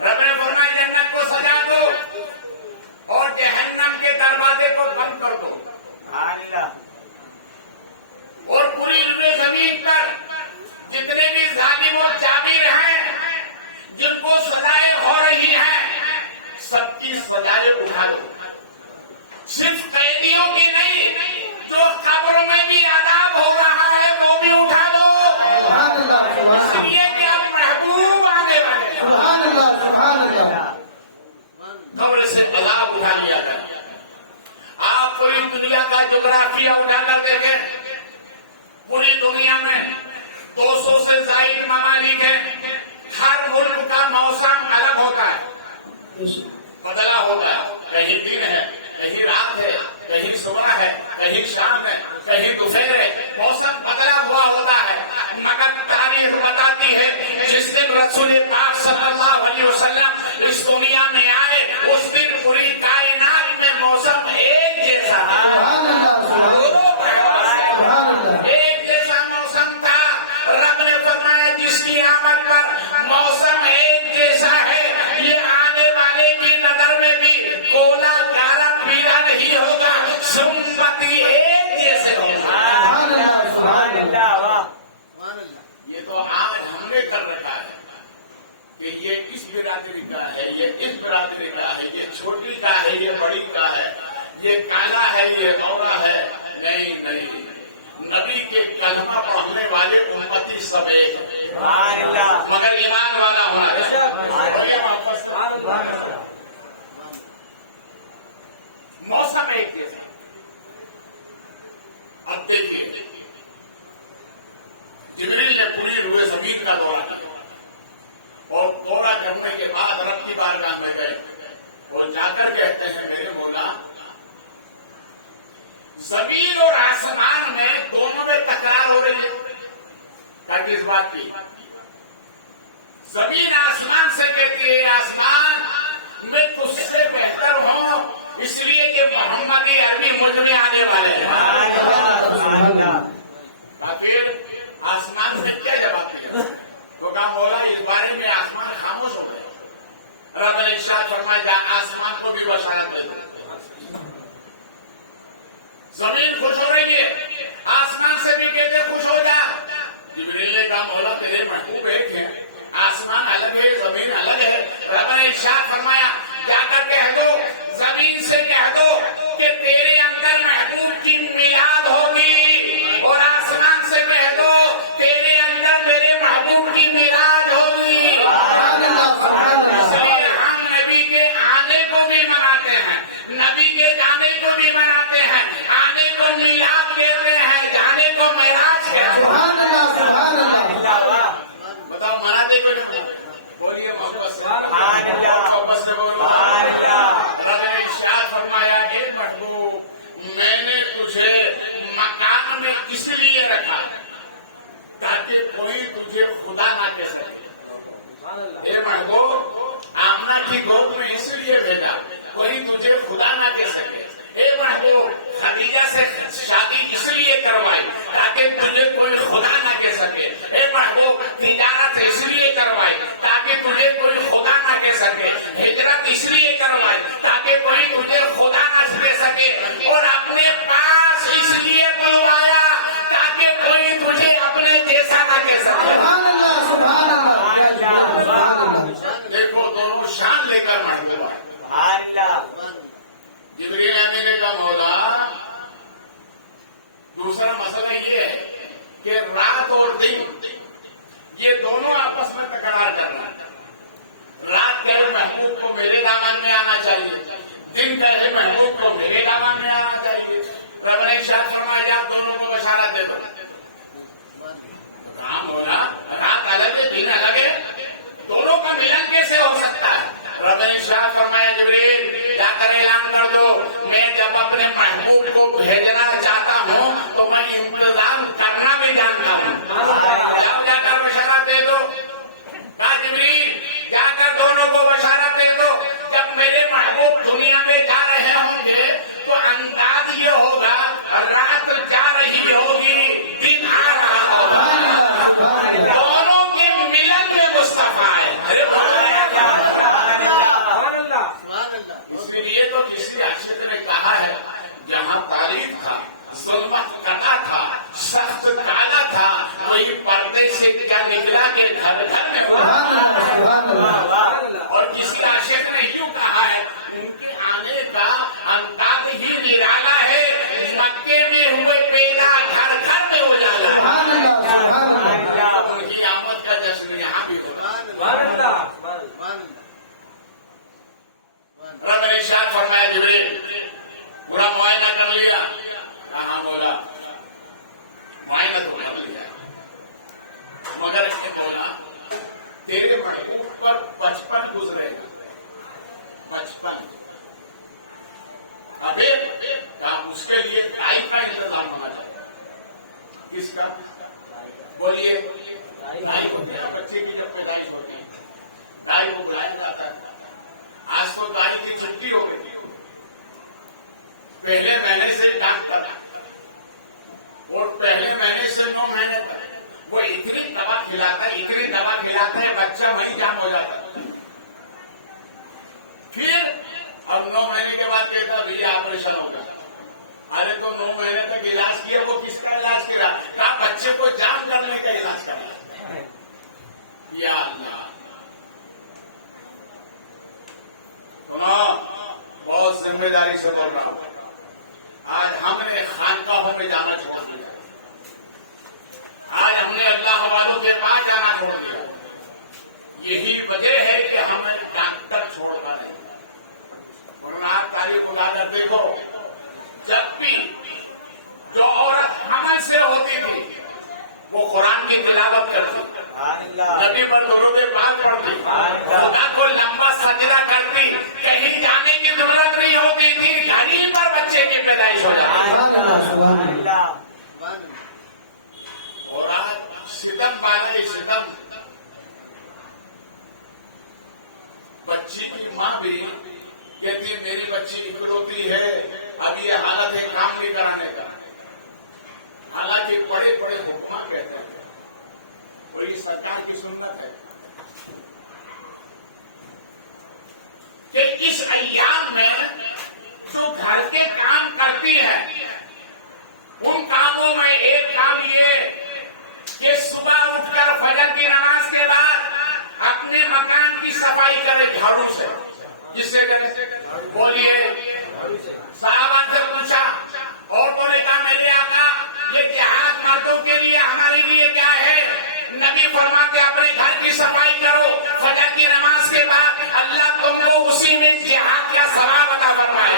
रब ने फरमाया जन्नत को सजा दो और जहन्नम के दरवाजे को बंद कर दो, और पूरी जमीन पर जितने भी जालिम और जाबिर हैं जिनको सजाएं हो रही हैं सबकी सजाएं उठा दो, सिर्फ कैदियों की नहीं, जो कब्र में भी अदाब हो रहा है वो भी उठा दो, इसलिए कि आप महबूब आने वाले कब्र से अदाब उठा लिया जाए। आप पूरी दुनिया का जोग्राफिया उठाकर देखें, पूरी दुनिया में 200 से ज्यादा ममालिक हैं, हर मुल्क का मौसम अलग होता है, बदला होता है, कहीं दिन है, कहीं रात है, कहीं सुबह है, कहीं शाम है, कहीं दोपहर है, मौसम बदला हुआ होता है। मगर तारीख बताती है जिस दिन रसूल पाक सल्लल्लाहु अलैहि वसल्लम इस दुनिया की आमद पर मौसम एक जैसा है, ये आने वाले की नजर में भी कोला काला पीला नहीं होगा, सुम्मती एक जैसे होगा। सुभान अल्लाह, वाह। ये तो आज हमने कर रखा है कि ये इस बिरादरी का है, ये इस बिरादरी का है, ये छोटी का है, ये बड़ी का है, ये काला है, ये गोरा है। नहीं नहीं, नबी के कलमा पढ़ने वाले उम्मती सब एक है, सुभान अल्लाह। मगर ईमान वाला होना चाहिए। मौसम एक जैसा। अब देखिए, जिब्रील ने पूरी रुए जमीन का दौरा किया और दौरा करने के बाद रब की बारगाह में गए और जाकर कहते हैं, मेरे मौला, जमीन और आसमान में दोनों में तकरार हो रही है। ताकि इस बात की जमीन आसमान से कहती है, आसमान में तुझसे बेहतर हो, इसलिए कि मोहम्मदी अरबी मुझ में आने वाले हैं। फिर आसमान से क्या जवाब दिया? तो कहा, मौला, इस बारे में आसमान खामोश हो गए। रब ने इरशाद फरमाया, आसमान को भी बशारत दे दो। जमीन खुश हो रही है, आसमान से भी कहते खुश हो जा। जिब्रील ने कहा, मौला, तेरे महबूब एक है, आसमान अलग है, जमीन अलग है। रब ने इरशाद फरमाया, जाकर कह दो, जमीन से कह दो कि तेरे अंदर महबूब की मिलाद होगी, और आसमान से कह दो तेरे अंदर मेरे महबूब की मिलाद होगी। इसलिए हम नबी के आने को भी मनाते हैं, नबी के जाने को भी मनाते हैं। आने को मिलाद कहते हैं, जाने को मेराज कहते हैं। बताओ, मनाते को बोलिए मोहब्बत से, मोहब्बत से बोलो। रब ने इरशाद फरमाया, हे महबूब, मैंने तुझे मकान में इसलिए रखा ताकि कोई तुझे खुदा ना कह सके। हे महबूब, आमना की गोद में इसलिए भेजा कोई तुझे खुदा ना कह सके। हे महबूब, खदीजा से शादी इसलिए करवाई ताकि तुझे कोई खुदा ना कह सके। हे महबूब, तिजारत इसलिए करवाई ताकि तुझे कोई खुदा ना कह सके। हिजरत इसलिए करवाई ताकि कोई तुझे खुदा ना कह सके। और अपने पास इसलिए बुलवाया ताकि कोई तुझे अपने जैसा ना कह सके। देखो, दोनों शान लेकर महबूब है। जिब्रील ने कहा, मौला, दूसरा मसला ये है कि रात और दिन ये दोनों आपस में तकरार करना। रात कहे महबूब को मेरे दामन में आना चाहिए, दिन कहे महबूब को मेरे दामन में आना चाहिए। रब ने इरशाद फरमाया, दोनों को बशारत दे दो। काम होना, रात अलग है, दिन अलग है, दोनों का मिलन कैसे हो सकता है? रब ने इरशाद फरमाया, जिब्रील, जाकर ऐलान कर दो, मैं जब अपने महबूब को भेजना चाहता हूँ तो मैं इंतजाम करना भी जानता हूँ। जाकर बशारत दे दो। कहा, जिब्रील, जाकर दोनों को बशारत दे दो, जब मेरे महबूब दुनिया में जा रहे होंगे तो अंदाज ये होगा, रात जा रही होगी, दिन आ रहा होगा, दोनों के मिलन में मुस्तफा है। अरे इसलिए तो किसी आशिक ने कहा है, जहाँ तारीफ था, ज़ुल्मत कटा था, सख्त काला था, वही पर्दे से क्या निकला के घर घर में। और किसी आशिक ने यूं कहा है, उनके आने का अंदाज ही निराला है, मक्के में हुए पैदा घर घर में उजाला है। उनकी आमद का जश्न यहाँ भी होगा। रब ने इरशाद फरमाया, जिब्रील, पूरा मुआयना कर लिया? हाँ बोला, मुआयना तो कर लिया, मगर इसने बोला, तेरे महबूब पर 55 गुजरे, 55। अबे काम उसके लिए गाय का इंतजाम होना चाहिए। किसका? बोलिए, गाय होती है, बच्चे की जब पैदाइश होती है, गाय को बुलाया जाता है। आज तो गाय की छुट्टी हो गई, पहले महीने से डॉक्टर और पहले महीने से 9 महीने तक वो इतनी दवा खिलाता है, इतनी दवा जाते हैं, बच्चा वहीं जाम हो जाता है। फिर अब 9 महीने के बाद कहता भैया ऑपरेशन होगा। अरे तो 9 महीने तक इलाज किया, वो किसका इलाज किया? कहा बच्चे को जाम करने का इलाज करना। या अल्लाह, सुनो, बहुत जिम्मेदारी से बोल रहा हूं। आज हमने खानकाहों में जाना छोड़ दिया, आज हमने अल्लाह वालों के पास जाना छोड़ दिया। यही वजह है कि हमें डॉक्टर छोड़ना नहीं। कुरान तारीफ उठाकर देखो, जब भी जो औरत हमल से होती थी वो कुरान की तिलावत करती, नबी पर दरूद पाक पढ़ती, खुदा को लंबा सजदा करती, कहीं जाने की जरूरत नहीं होती थी, घड़ी पर बच्चे की पैदाइश हो जाती। और आज सितम वाले सितम, बच्ची की माँ भी कहती मेरी बच्ची इकलौती है, अब ये हालत है काम नहीं कराने का। हालांकि बड़े बड़े हुक्मा कहते हैं, वही सरकार की सुन्नत है कि इस अय्याम में जो घर के काम करती है, उन कामों में एक काम ये कि सुबह उठकर फजर की नमाज के बाद अपने मकान की सफाई करे झाड़ू से। जिससे बोलिए, साहबा से पूछा और बोले कहा मेरे आका ये जिहाद मर्दों के लिए, हमारे लिए क्या है? नबी फरमाते अपने घर की सफाई करो, फजर की नमाज के बाद अल्लाह तुमको उसी में जिहाद का सवाब अता फरमाए।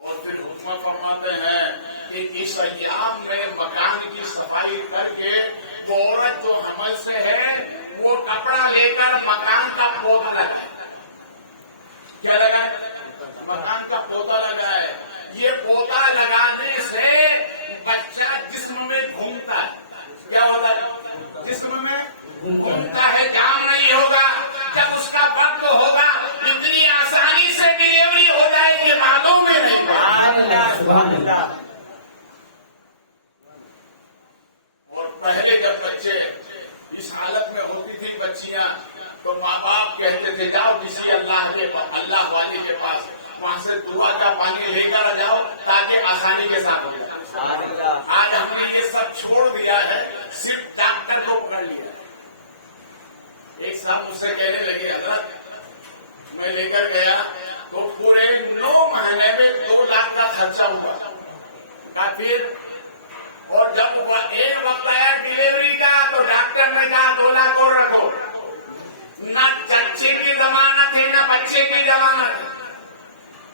और फिर हुक्म फरमाते हैं कि इस अय्याम में मकान की सफाई करके वो औरत जो हमल से है वो कपड़ा लेकर मकान का पौधा लगाए। क्या लगाए? मकान का पौधा लगाए। ये पौधा लगाने से बच्चा जिस्म में घूमता है। क्या होता है? जिस्म में घूमता है, जाम नहीं होगा। जब उसका वक्त होगा इतनी आसानी से डिलीवरी हो जाएगी, मालूम भी नहीं। और पहले जब बच्चे इस हालत में होती थी बच्चियां, तो माँ बाप कहते थे जाओ किसी अल्लाह वाले के पास, वहां से दुआ का पानी लेकर आ जाओ ताकि आसानी के साथ हो जाए। आज हमने ये सब छोड़ दिया है, सिर्फ डॉक्टर को पकड़ लिया। एक साहब मुझसे कहने लगे हजरत मैं लेकर गया तो पूरे 9 महीने में 2 लाख का खर्चा हुआ का। फिर और जब एक वक्त आया डिलीवरी का तो डॉक्टर ने कहा 2 लाख और रखो। ना चच्चे की जमानत है ना बच्चे की जमानत है।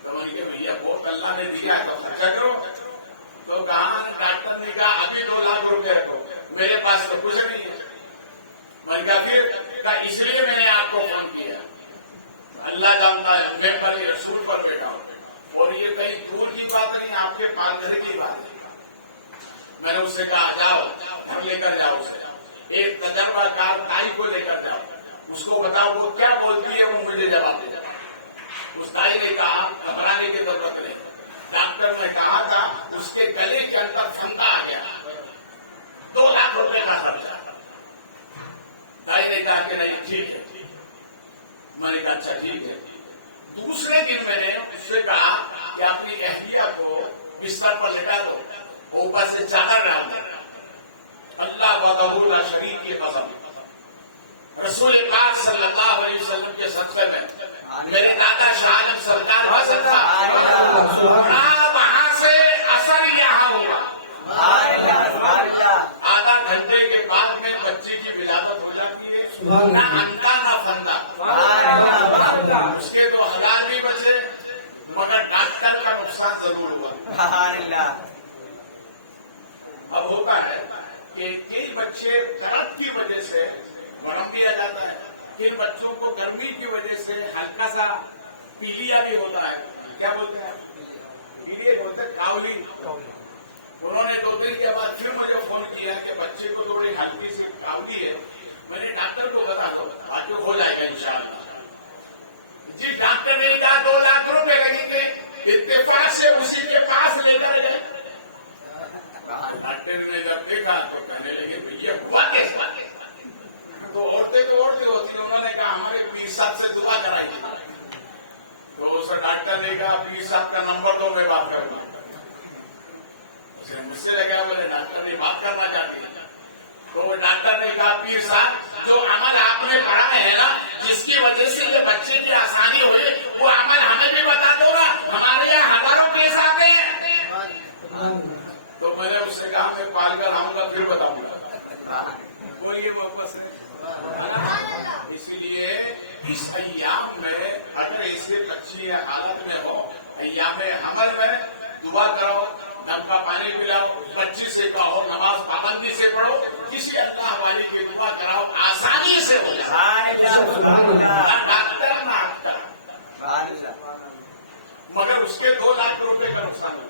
तो मैंने कहा भैया बहुत अल्लाह ने दिया है तो खर्चा करो। तो कहा डॉक्टर ने कहा अभी 2 लाख रुपए रखो, मेरे पास तो कुछ नहीं है। मैंने कहा फिर कहा इसलिए मैंने आपको फोन किया, अल्लाह जानता है मैं पर रसूल पर बैठा हूं और ये कहीं दूर की बात नहीं, आपके पास घर की बात है। मैंने उससे कहा जाओ घर लेकर जाओ उसे, एक तजर्बाकार दाई को लेकर जाओ, उसको बताओ वो क्या बोलती है वो मुझे जवाब दे जाओ। उस दाई ने कहा घबराने की जरूरत नहीं, डॉक्टर ने कहा था उसके गले के अंदर फंदा आ गया, 2 लाख रुपए का खर्चा। दाई ने कहा कि नहीं ठीक है। मैंने कहा अच्छा ठीक है। दूसरे दिन मैंने उससे कहा कि अपनी अहलिया को बिस्तर पर लेटा दो, ऊपर से चादर डाल दो। अल्लाह वदहुल्ला शरीफ की कसम, रसूल पाक सल्लल्लाहु अलैहि वसल्लम के सदक़े में मेरे दादा शाह आलम सरकार का सदका, वहां से असर यहाँ हुआ। आधा घंटे के बाद में बच्चे की विलादत हो जाती है, ना अंडा ना फंदा। उसके 2000 भी बचे मगर डॉक्टर का नुकसान जरूर हुआ। अब होता है कि कई बच्चे दर्द की वजह से भरम दिया जाता है, किन बच्चों को गर्मी की वजह से हल्का सा पीलिया भी होता है। क्या बोलते हैं? पीलिया बोलते हैं, कावली। उन्होंने 2 दिन के बाद फिर मुझे फोन किया कि बच्चे को थोड़ी हल्की सी कावली है। मैंने डॉक्टर को बता दो आगे हो जाएगा इंशाअल्लाह। जी डॉक्टर ने कहा 2 लाख रुपए लगेंगे, इत्तेफाक से उसी के पास लेकर गए। डॉक्टर ने जब देखा तो कहने लगे भैया हुआ कैसे? तो औरतें तो औरतें होती, उन्होंने कहा हमारे पीर साहब से दुआ कराई। तो उस डॉक्टर ने कहा पीर साहब का नंबर दो, मैं बात करूंगा। उसने मुझसे लगा, बोले डॉक्टर ने बात करना चाहती है। तो वो डॉक्टर ने कहा पीर साहब जो अमल आपने पढ़ा है ना, जिसकी वजह से ये बच्चे की आसानी हुई, वो अमल हमें भी बता दो ना, हमारे यहाँ हजारों केस आते हैं। तो मैंने उससे कहा मैं पाल कर आऊंगा फिर बताऊंगा। बोलिए वापस है। इसलिए इस अय्याम में अगर इससे बच्ची हालत में हो, अय्याम हमल में दुआ करो, नल का पानी पिलाओ, बच्ची से कहो, नमाज पाबंदी से पढ़ो, किसी अल्लाह वाली की दुआ कराओ, आसानी से हो जाए। डॉक्टर ना मगर उसके 2 लाख रुपए का नुकसान हो।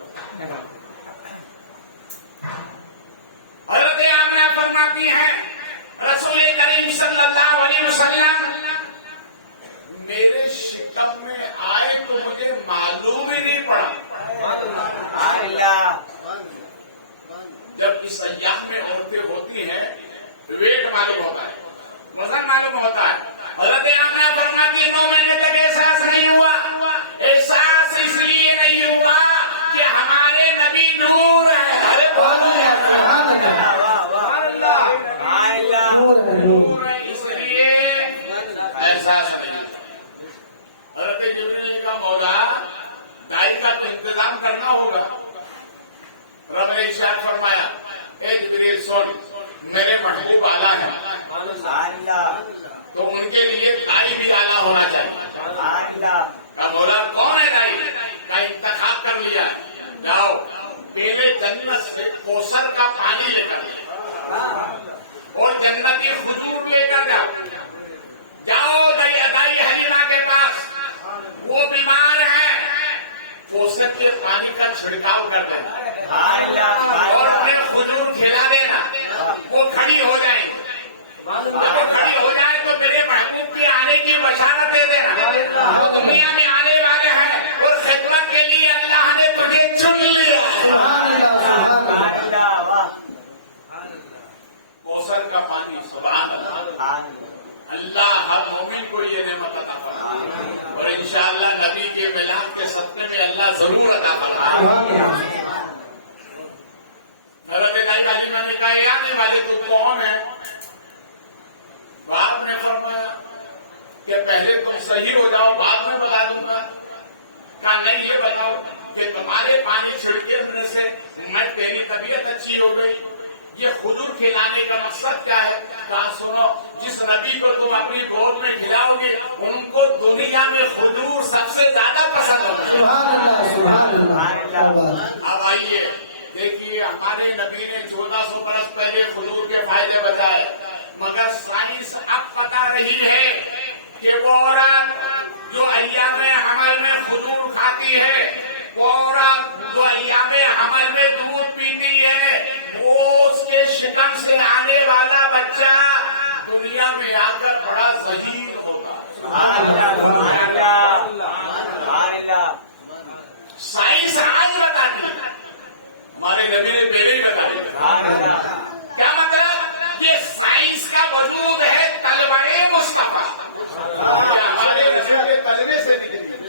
हज़रत आमिना फरमाती है रसूल करीम सल्लल्लाहु अलैहि वसल्लम मेरे शिकम में आए तो मुझे मालूम ही नहीं पड़ा। जब इस अय्याम में औरतें होती हैं वेट मालूम होता है, वजन मालूम होता है। हज़रत आमिना फरमाती है 9 महीने तक एहसास नहीं हुआ। एहसास इसलिए नहीं हुआ कि हमारे नबी नूर है। अरे नूर है, इसलिए एहसास नहीं। हज़रत जिब्रील का मौला दाई का तो इंतजाम करना होगा। रब ने इरशाद फरमाया ए जिब्रील सुन, मेरे महबूब आला है तो उनके लिए दाई भी आला होना चाहिए। का मौला कौन है दाई का इंतखाब कर लिया, जाओ पहले जन्नत से कौसर का पानी लेकर और जन्नती खुशबू लेकर जाओ दाई हलीमा के पास, वो बीमार है, कौसर के पानी का छिड़काव कर देना और उन्हें खुजूर खिला देना, वो खड़ी हो जाए। जब वो खड़ी हो जाए तो मेरे महबूब के आने की बशारत दे देना, वो दुनिया में आने वाले हैं और खिदमत के लिए अल्लाह ने तुझे चुन लिया है। कौसर का पानी, सुभान अल्लाह। अल्लाह हर मोमिन को ये नेमत अता फरमाए और इंशाअल्लाह नबी के मिलाद के सदक़े में अल्लाह जरूर अता फरमाए। हज़रत दाई हलीमा ने कहा या नहीं वाले तुम कौन है? बाद में फरमाया कि पहले तुम सही हो जाओ, बाद में बता दूंगा। कहा नहीं, ये बताओ कि तुम्हारे पानी छिड़के से मैं तेरी तबीयत अच्छी हो गई, ये खुजूर खिलाने का मकसद क्या है? कहा सुनो, जिस नबी को तुम अपनी गोद में खिलाओगे उनको दुनिया में खुजूर सबसे ज्यादा पसंद होगा। अब आइए देखिए, हमारे नबी ने 1400 बरस पहले खुजूर के फायदे बताए, मगर साइंस अब बता रही है कि वो औरत जो अय्याम हमल में खुजूर खाती है, वो औरत जो अय्याम हमल में दूध पीती है, वो उसके शिकम से आने वाला बच्चा दुनिया में आकर बड़ा ज़हीर होगा। साइंस आज बताती है, हमारे नबी ने पहले ही बताया। क्या मतलब? ये साइंस का वजूद है तलवाए मुस्तफा, हमारे नबी के तलवे से निकली।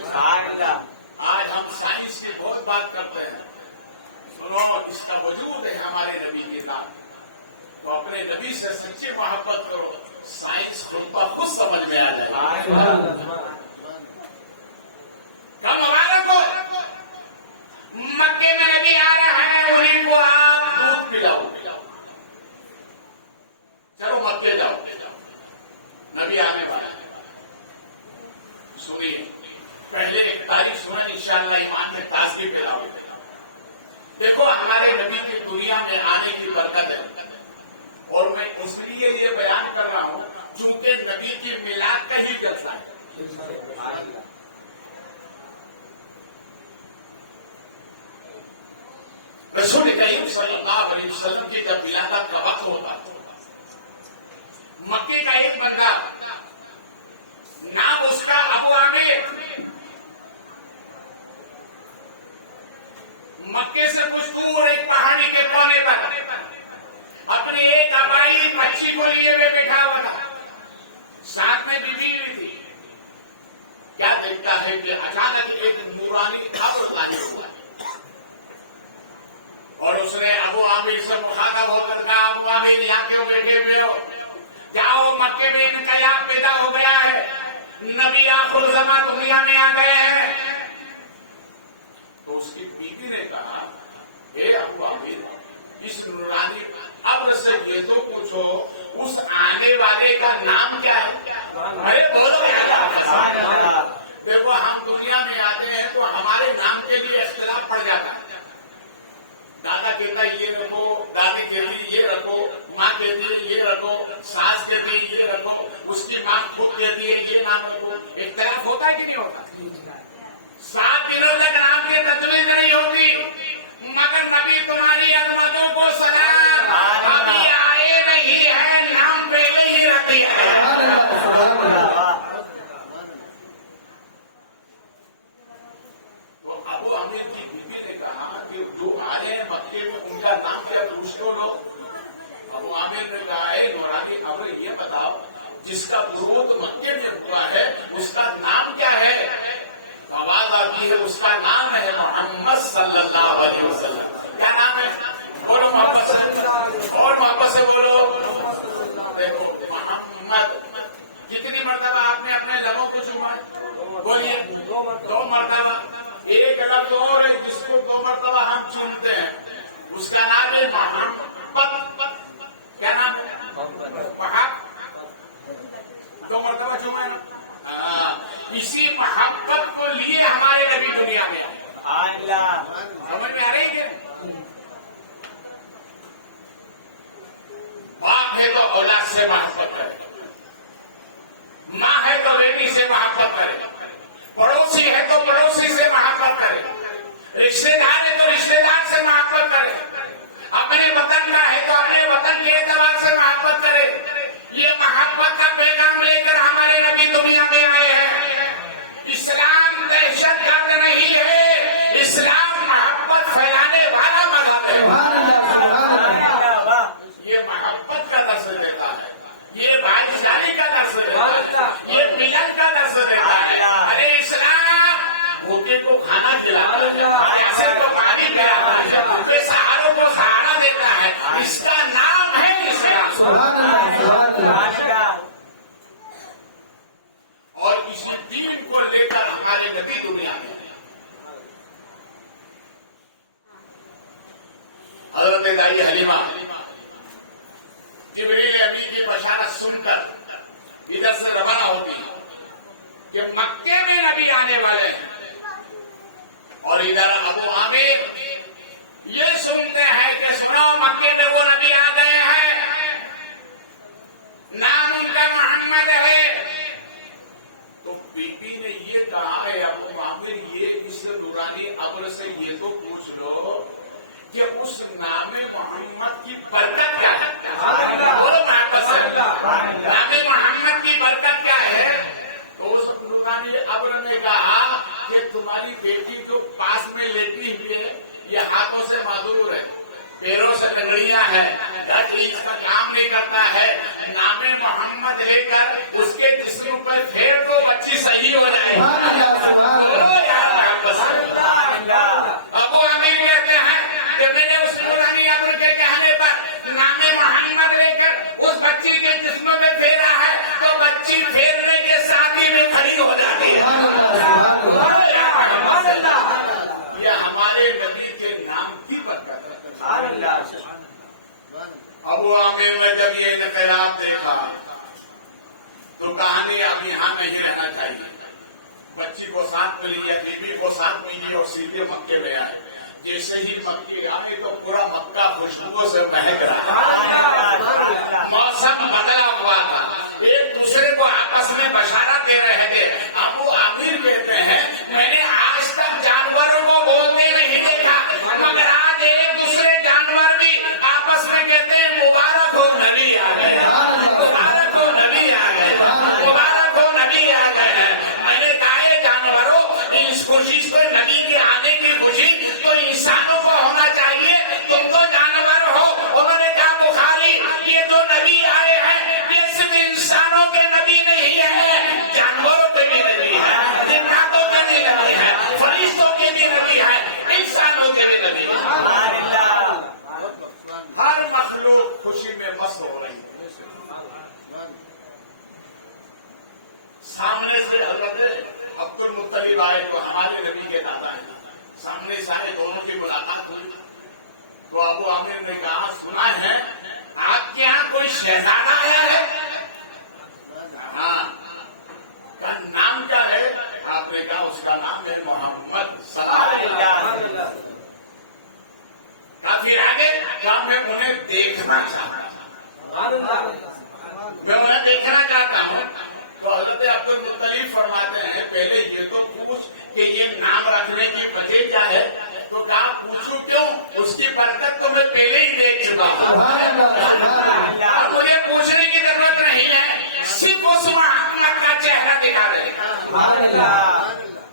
आज हम साइंस की बहुत बात करते हैं, सुनो इसका वजूद है हमारे नबी के साथ। तो अपने नबी से सच्ची मोहब्बत करो, साइंस खुद खुद समझ में आ जाएगा। कम हमारा को मक्के में नबी आ रहा है, उन्हीं को आप दूध पिलाओ। चलो मक्के जाओ, नबी आने वाला है। सुनिए, पहले एक तारीफ सुना, इंशाअल्लाह ईमान में ताज़गी पिलाओ। देखो हमारे नबी की दुनिया में आने की बरकत है, और मैं इसलिए ये बयान कर रहा हूँ चूंकि नबी की मिलाद का ही जलसा है। बोल कर कहा अबू आमिर यहाँ क्यों बैठे हुए हो, जाओ मक्के में इनकलाब पैदा हो गया है, नबी आखिर ज़मा दुनिया में आ गए हैं। तो उसकी बीवी ने कहा हे अबू आमिर, इस नूरानी अब्र से ये तो पूछो उस आने वाले का नाम क्या है। अरे बोलो यार। देखो हम दुनिया में आते हैं तो हमारे नाम के लिए इख्तिलाफ पड़ जाता है। दादा कहता है ये रखो, दादी कहती ये रखो, माँ कहती है ये रखो, सास कहती है ये रखो, उसकी माँ खुद कहती है ये नाम रखो। इख्तिलाफ होता है कि नहीं होता? 7 दिनों तक नाम की तजवीज नहीं होती, मगर नबी तुम्हारी अजमतों को सलाम, अभी आए नहीं है, नाम पहले ही रखी है। तो अबू आमिर की बीवी ने कहा कि जो आए हैं मक्के में उनका नाम क्या है, उसको लो। अबू आमिर ने कहा है नौरानी अब ये बताओ जिसका विरोध मक्के में हुआ है उसका नाम क्या है। आवाज आती है उसका नाम है मोहम्मद सल्लल्लाहु अलैहि वसल्लम। क्या नाम है? बोलो मोहम्मद सल्लल्लाहु, और मोहम्मद से बोलो। देखो मोहम्मद कितनी मर्तबा आपने अपने लबों को चूमा? बोलिए 2 मर्तबा। एक लफ्ज और है जिसको 2 मर्तबा हम चूमते हैं, उसका नाम है मोहम्मद। क्या नाम है? मोहम्मद। 2 मर्तबा चूमा है। इसी मोहब्बत को लिए हमारे नबी दुनिया में आए। समझ में आ रही है? बाप है तो औलाद से मोहब्बत करे, माँ है तो बेटी से मोहब्बत करे, पड़ोसी है तो पड़ोसी से मोहब्बत करे, रिश्तेदार है तो रिश्तेदार से मोहब्बत करे, अपने वतन का है तो अपने वतन के एतबार से मोहब्बत करे। ये मोहब्बत का पैगाम लेकर हमारे नबी दुनिया में आए हैं। इस्लाम दहशतगर्द नहीं है, इस्लाम मोहब्बत फैलाने वाला मजहब है। ये मोहब्बत का दर्श देता है, ये भाईचारे का दर्श देता है, ये मिलन का दर्श देता है। अरे इस्लाम भूखे को खाना खिलाता है, ऐसे को पानी पिलाता है, बेसहारों को सहारा देता है। इसका नाम है इस्लाम। और इस दीन को लेकर हमारे नबी दुनिया में हजरत दाई हलीमा जिब्रील अमीन की बशारत सुनकर इधर से रवाना होती है कि मक्के में नबी आने वाले हैं, और इधर अबू आमिर ये सुनते हैं कि सुनो मक्के में वो नबी आ गए हैं, नाम उनका मोहम्मद है। तो बीबी ने ये कहा है अबू आमिर ये इस नूरानी अब्र से ये तो पूछ लो कि उस नाम मोहम्मद की बरकत क्या है। बोलो नाम मोहम्मद की बरकत क्या है। तो उस नूरानी अब्र ने कहा कि तुम्हारी बेटी तो पास में लेटी हुई है, ये हाथों से मादूर है, पैरों से लंगड़ियां हैं, इसका काम नहीं करता है, नामे मोहम्मद लेकर उसके जिस्म पर फेर दो, बच्ची सही हो जाएगी। अबू आमिर कहते हैं कि मैंने उस नूरानी अब्र के कहने पर नामे मोहम्मद लेकर उस बच्ची के जिस्म में फेरा है, तो बच्ची फेरने के साथ ही में खड़ी हो जाती है। ये हमारे नबी के नाम की बरकत है। अबू आमिर ने जब ये इनकलाब देखा तो कहानी अब यहाँ नहीं रहना चाहिए, बच्ची को साथ में लिया, बीबी को साथ में लिया और सीधे मक्के में आए। जैसे ही मक्के आए तो पूरा मक्का खुशबुओं से महक रहा, मौसम बदला हुआ था, एक दूसरे को आपस में बशारा दे रहे थे। अबू आमिर कहते हैं मैंने आज तक जानवरों को बोलते नहीं देखा, मगर आज एक दूसरे जानवर भी आपस में कहते हैं मुबारक हो नबी आ गए, मुबारक हो नबी आ गए, मुबारक हो नबी आ गए। मैंने कहा जानवरों इस खुशी पर नबी के आने की खुशी तो इंसानों को होना चाहिए, तुम तो जानवर हो। उन्होंने कहा लोग खुशी में मस्त हो रही थी। सामने से हजरत अब्दुल मुत्तलिब आए तो हमारे नबी के दादा हैं, सामने से आए, दोनों की मुलाकात हुई। तो अबू आमिर ने कहा, सुना है आपके यहाँ कोई शहजादा आया है? हाँ। का नाम क्या है? आपने कहा उसका नाम है मोहम्मद सल्लल्लाहु अलैहि वसल्लम। फिर आगे क्या मैं उन्हें देखना चाहता हूं, मैं उन्हें देखना चाहता हूं। तो हजरत अब्दुल मुत्तलिब फरमाते हैं, पहले ये तो पूछ कि ये नाम रखने की वजह क्या है? तो कहा पूछूं क्यों, उसकी बरकत तो मैं पहले ही देख चुका हूं, मुझे पूछने की जरूरत नहीं है, सिर्फ उस मोहम्मद का चेहरा दिखा रहे।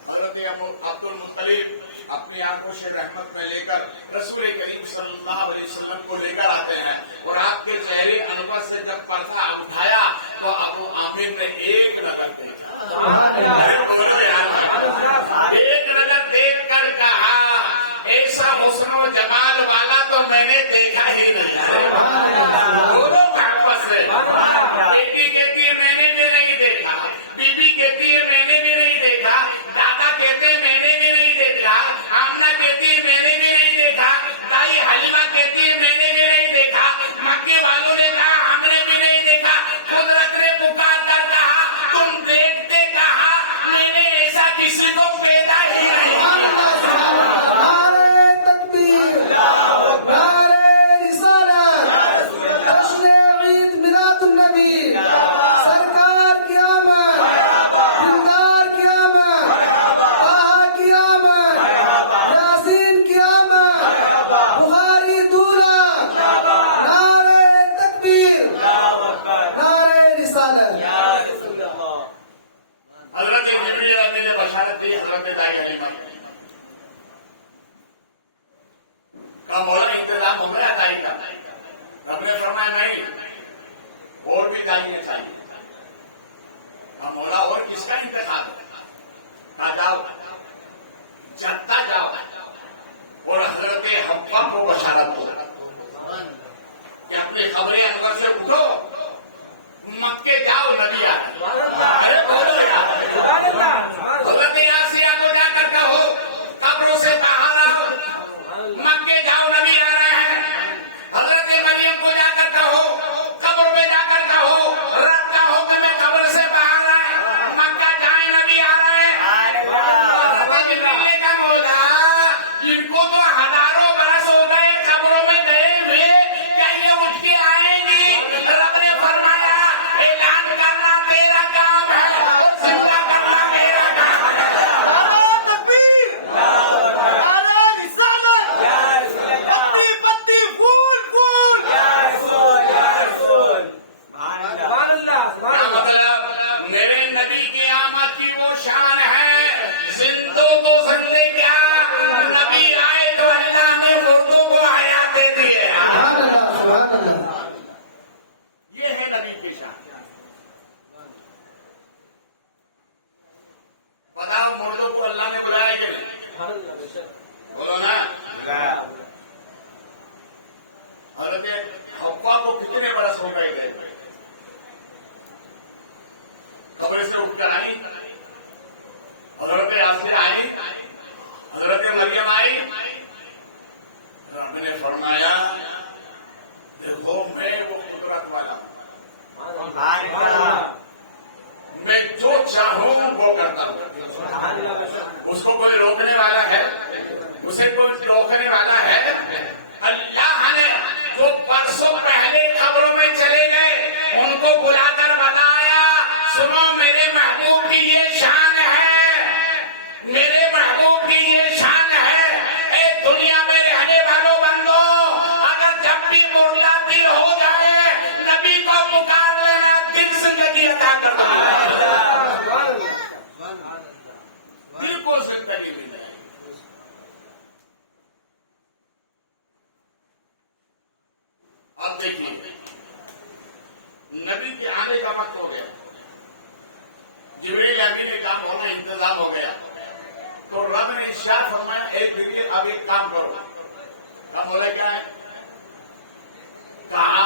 हजरत अब्दुल मुत्तलिब अपनी आंखों से रहमत में लेकर रसूल करीम सल्लल्लाहु अलैहि वसल्लम को लेकर आते हैं, और आपके चेहरे अनवर से जब पर्दा उठाया तो अबू आमिर ने एक नजर देखा, एक नजर देख कर कहा, ऐसा हुस्न और जमाल वाला तो मैंने देखा ही नहीं। दोनों आपस में, बेटी कहती है मैंने भी नहीं देखा, बीबी कहती है मैंने भी नहीं देखा, दादा कहते हैं मैंने भी नहीं देखा, आमना कहती है मैंने भी नहीं देखा, ताई हलीमा कहती है मैंने भी नहीं देखा, मक्के वालों ने कहा हमने भी नहीं देखा, कुदरत ने पुकार कर कहा तुम देखते कहा, मैंने ऐसा किसी को पैदा ही नहीं किया। नारे तकबीर, नारे रिसालत, जश्न ईद मिलादुन नबी, सरकार की आमद, दिलदार की आमद, ताहा की आमद, यासीन की आमद, बुखारी दूल्हा, नारे तकबीर, नारे रिसालत। हजरत जिब्रील ने बशारत दी हजरत दाई हलीमा का, मौला इंतजाम हो गया दाई का। हमने फरमाया नहीं, और भी दाई चाहिए। का मौला और किसका इंतजाम है? कहा जाओ जद्दा जाओ और हजरत हव्वा को बशारत दो कि अपने खबरें अनवर से उठो, मक्के जाओ नबी आ रहे। अरे बोलो यार, हजरत यासिया को जाकर कहो कब्रों से बाहर आओ, मक्के जाओ नबी आ रहे हैं। हजरत मरियम को जाकर कहो, कब्र में जाकर कहो रब का हुक्म है कब्र से बाहर आए, मक्का जाए नबी आ रहे हैं। हजरत जिब्रील का मौला इनको तो हजारों बरस हो गए कब्रों में गए हुए, क्या ये उठ के आएंगी? रब ने फरमाया ऐलान करना तेरा काम है और जिंदा करना मेरा काम है। क्या मतलब? मेरे नबी की आमद की वो शान है, जिंदों को जिंदे क्या, नबी आए तो अल्लाह ने मुर्दों को हयात दे दी है। सुभान अल्लाह, सुभान अल्लाह। ये है नबी की शान। बताओ मुर्दों को अल्लाह ने बुलाया कि नहीं? बोलो ना। हजरत हव्वा को कितने बरस हो गए थे? कब्र से उठकर आई, हजरत यासिया आई, हजरत मरियम आई। रब ने फरमाया देखो मैं वो कुदरत वाला, मैं जो चाहूं वो करता हूं। उसको कोई रोकने वाला है? उसे कोई रोकने वाला है? अल्लाह ने जो परसों पहले खबरों में चले गए उनको बुलाकर बताया, सुनो मेरे महबूब की ये शान है, मेरे महबूब की ये शान है। ए दुनिया में रहने वालों बंदो, अगर जब भी मुर्दा दिल हो जाए नबी को पुकार लेना, दिल जिंदगी अता कर दिल को जिंदगी मिल जाए। अब देखिए नबी के आने का वक्त हो गया, जिब्रील अमीन ने काम होना इंतजाम हो गया, तो रब ने इरशाद फरमाया एक देखिए अब एक काम करो। काम बोला क्या है? कहा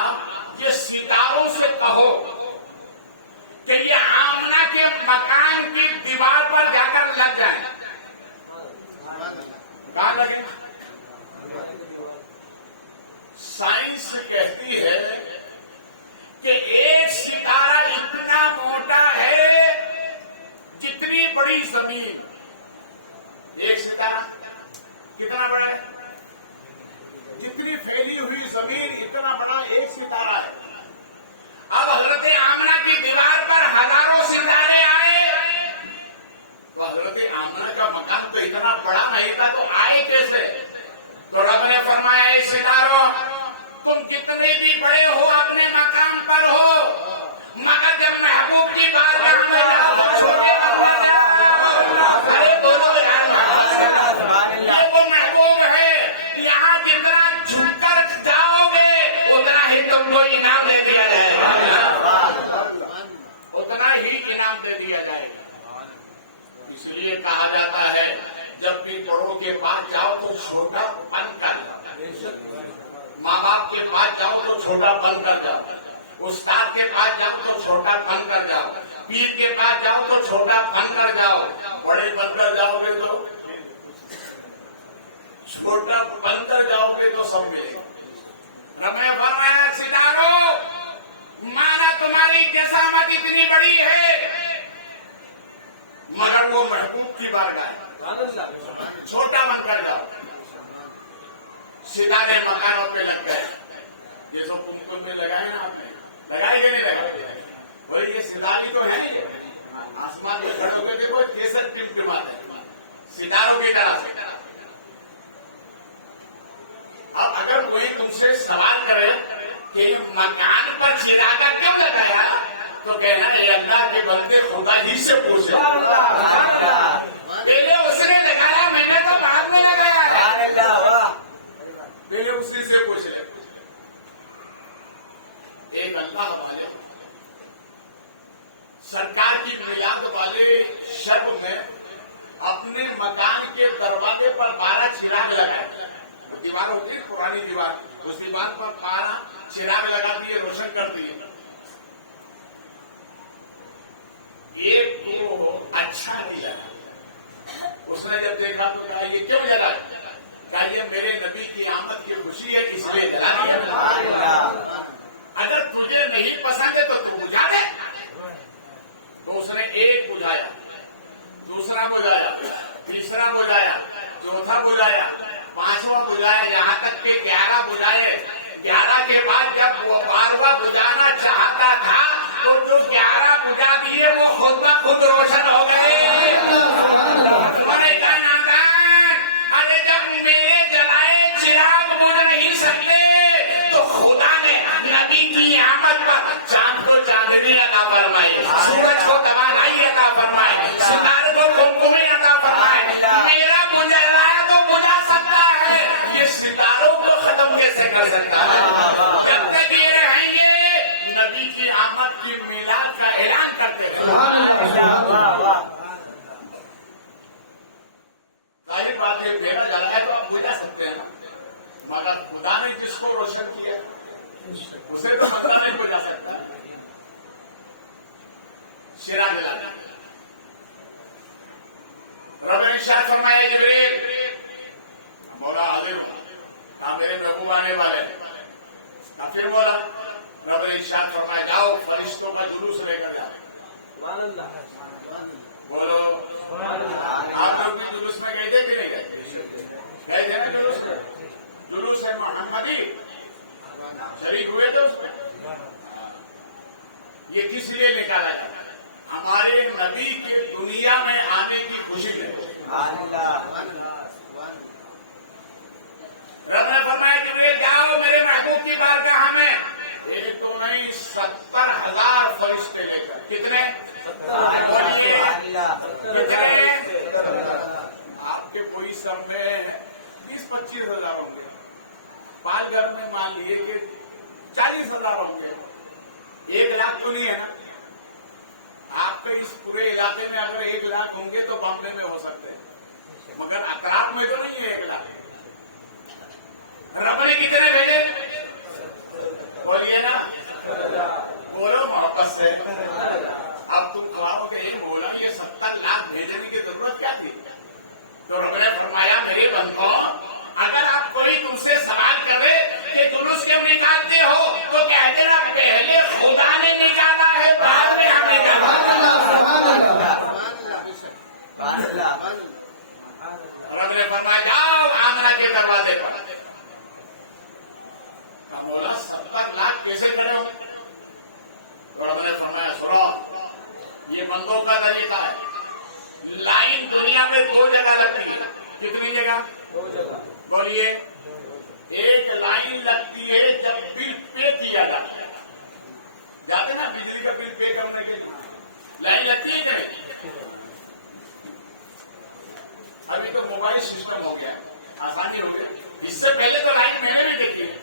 उनको इनाम दे दिया जाएगा, उतना ही इनाम दे दिया जाएगा। इसलिए कहा जाता है जब भी बड़ों के पास जाओ तो छोटा बन कर जाओ, माँ बाप के पास जाओ तो छोटा बन कर जाओ, उस्ताद के पास जाओ तो छोटा बन कर जाओ, पीर के पास जाओ तो छोटा बन कर जाओ, बड़े बनकर जाओगे तो छोटा बनकर जाओगे तो सब मिलेगा। रमय फरमाया सितारो माना तुम्हारी जसामत इतनी बड़ी है मगर वो महबूब की बारगाह है, छोटा बनकर जाओ। सितारे मकानों पे लग गए, ये सब कुमकुम में लगाए ना आपने, लगाए कि नहीं लगाए? बोले ये सितारी तो है नहीं, आसमान में खड़े होकर देखो केसर टिमटिमाते है सितारों की तरह से। अब अगर कोई तुमसे सवाल करे कि मकान पर चिरागा क्यों लगाया तो कहना है अल्लाह के बंदे खुदा ही से पूछे, पहले उसने लगाया मैंने तो बाद में लगाया, पहले उसी से पूछ ले। एक अल्लाह वाले सरकार की मिलाद वाले शर्म में अपने मकान के दरवाजे पर 12 चिराग लगाए, दीवार होती है पुरानी दीवार, उस दीवार पर 12 चिराग लगा दिए, रोशन कर दिए। एक तो अच्छा नहीं लगा, उसने जब देखा तो कहा ये क्यों जला? कहा ये मेरे नबी की आमद की खुशी है इसलिए जला दिया। अगर तुझे नहीं पसंद है तो तू बुझा दे। तो उसने एक बुझाया, दूसरा बुझाया, तीसरा बुझाया, चौथा बुझाया, पांचवा बुझाया, यहाँ तक के 11 बुझाए। 11 के बाद जब वो 12वां बुझाना चाहता था तो जो 11 बुझा दिए वो खुद ब खुद रोशन हो गए। अरे जब मेरे जलाए चिराग बुझ नहीं सकते तो खुदा ने नबी की आमद पर चांद को चांदनी अता फरमाई, सूरज को तवानाई अता फरमाए, सितारे को कुमकुमी अता फरमाए। मेरा बुझा रहा तो बुझा सकता है, ये सितारों को खत्म कैसे कर सकता है? जब तक ये रहेंगे नबी की आमद की मिलाद का ऐलान करते हैं। जाहिर बात है मेरा जला है तो आप बुझा सकते हैं, मगर खुदा ने जिसको रोशन किया उसे तो बंदा नहीं बुझा सकता। शिरा जलाना रब ने इरशाद फरमाया जिब्रील बोला हाजिर कहा मेरे महबूब आने वाले, फिर बोला रब ने इरशाद फरमाया जाओ फरिश्तों का जुलूस लेकर जाओ। बोलो आप लोग भी जुलूस में गए थे कि नहीं गए थे ना? जुलूस में, जुलूस है मोहम्मदी, शरीक हुए थे उसमें। ये किस लिए निकाला है? हमारे नबी के दुनिया में आने की खुशी है। रब ने फरमाया कि जाओ मेरे महबूब की बारगाह में, एक तो नहीं 70,000 फरिश्ते लेकर। कितने? कितने? आपके कोई सब में 20-25 हजार होंगे, पाल घर में मान लिए कि 40,000 होंगे, 1 लाख तो नहीं है ना? आपके इस पूरे इलाके में अगर 1 लाख होंगे तो बॉम्बे में हो सकते हैं, मगर अतराफ में तो नहीं है 1 लाख। रब ने कितने भेजे? बोलिए ना, बोलो मोहब्बत से। अब तुम ख्वाबों के एक बोला ये 70 लाख भेजने की जरूरत क्या थी? तो रब ने फरमाया मेरे बंदों अगर आप कोई तुमसे सवाल करे कि जुलूस क्यों निकालते हो तो कह देना पहले खुदा ने निकाला है बाद में हम निकाला। रब ने फरमाया जाओ आमना के दरवाजे पर। बोला 70 लाख कैसे खड़े हो? तो रब ने फरमाया सुनो ये बंदों का तरीका है, लाइन दुनिया में 2 जगह लगती है। कितनी जगह? 2 जगह। बोलिए। एक लाइन लगती है जब बिल पे किया जाता है, जाते ना बिजली का बिल पे करने के लिए लाइन लगती है। अभी तो मोबाइल सिस्टम हो गया, आसानी हो गई। इससे पहले तो लाइन मैंने भी देखी है।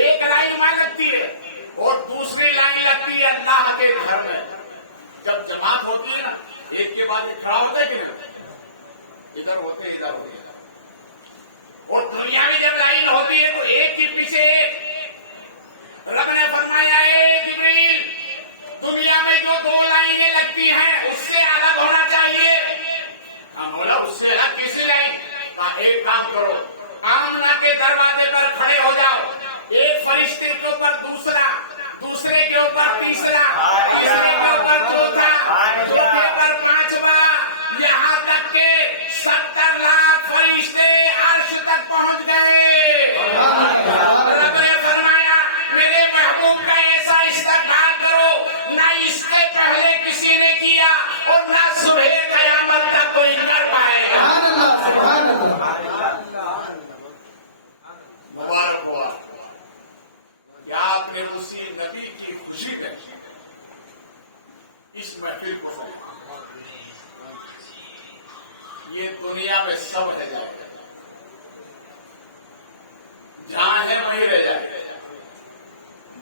एक लाइन जुम्मा लगती है और दूसरी लाइन लगती है अल्लाह के घर में। जब जमात होती है ना, एक के बाद एक खड़ा होता है कि नहीं, इधर होते हैं, इधर होते हैं, और दुनिया में जब लाइन होती है तो एक के पीछे एक। रब ने फरमाया है जिब्रील, दुनिया में जो दो लाइनें लगती हैं उससे अलग होना चाहिए। हम बोला उससे अलग किसी लाइन का, एक काम करो, आमना के दरवाजे पर खड़े हो जाओ, एक फरिश्ते के ऊपर दूसरा, दूसरे के ऊपर तीसरा, तीसरे के ऊपर चौथा, चौथे पर पांचवा, यहाँ तक के 70 लाख फरिश्ते अर्श तक पहुंच गए। रब ने फरमाया मेरे महबूब का ऐसा इस्तकबाल करो ना इससे पहले किसी ने किया और ना सुबह कयामत तक कोई कर पाएगा। मुबारक हुआ क्या आपने उसी नबी की खुशी में इस महफिल को सुना। ये दुनिया में सब रह जाएगा, जहां है वहीं रह जाएगा,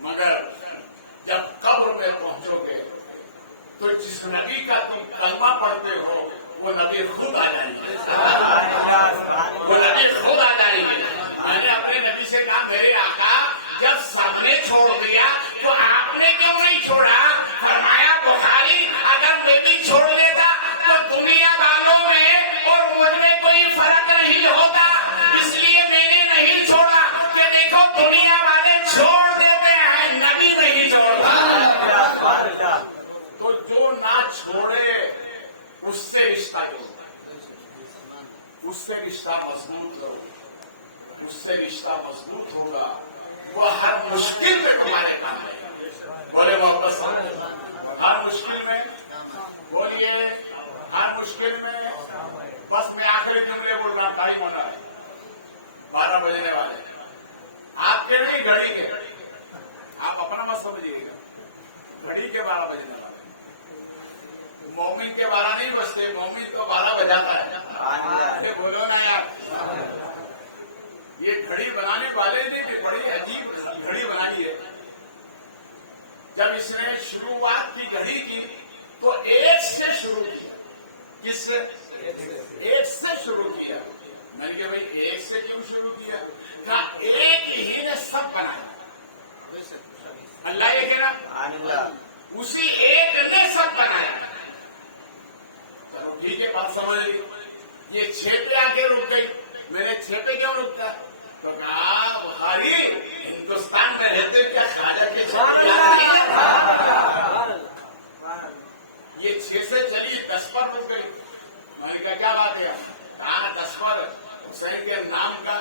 मगर जब कब्र में पहुंचोगे तो जिस नबी का तुम कलमा पढ़ते हो वो नबी खुद आ जाएंगे, वो नबी खुद आ जाएंगे। मैंने अपने नबी से कहा मेरे आका जब सबने छोड़ दिया तो आपने क्यों नहीं छोड़ा? फरमाया बुखारी अगर मैं भी छोड़ देता तो दुनिया वालों में और मुझ में कोई फर्क नहीं होता, इसलिए मैंने नहीं छोड़ा कि देखो दुनिया वाले छोड़ देते हैं, नबी नहीं छोड़ता। तो जो ना छोड़े उससे रिश्ता करो, उससे रिश्ता मजबूत करो, उससे रिश्ता मजबूत होगा, वो हर मुश्किल में तुम्हारे काम है। बोले मोहम्मद साहब, हर मुश्किल में बोलिए, हर मुश्किल में। बस मैं आखिरी जुमले बोल रहा, टाइम होना है, 12 बजने वाले, आपके नहीं घड़ी के, आप अपना मत समझिएगा, घड़ी के 12 बजने वाले। मोमिन के 12 नहीं बजते, मोमिन तो 12 बजाता है। बोलो ना यार, ये घड़ी बनाने वाले ने भी बड़ी अजीब घड़ी बनाई है। जब इसने शुरुआत की घड़ी की तो एक से शुरू किया। किससे? एक से शुरू किया। मैंने कहा भाई एक से क्यों शुरू किया? कहा एक ही ने सब बनाया। अल्लाह ये कह रहा, उसी एक ने सब बनाया। चलो ठीक है, बात समझ ली। ये 6 पे आके रुक गई, मैंने 6 पे क्यों रुकता? तो कहा बुखारी हिंदुस्तान में रहते क्या खाजा के ये 6 से चली 10 पर बच गई। मैंने कहा क्या बात है? कहा 10 पर हुसैन के नाम का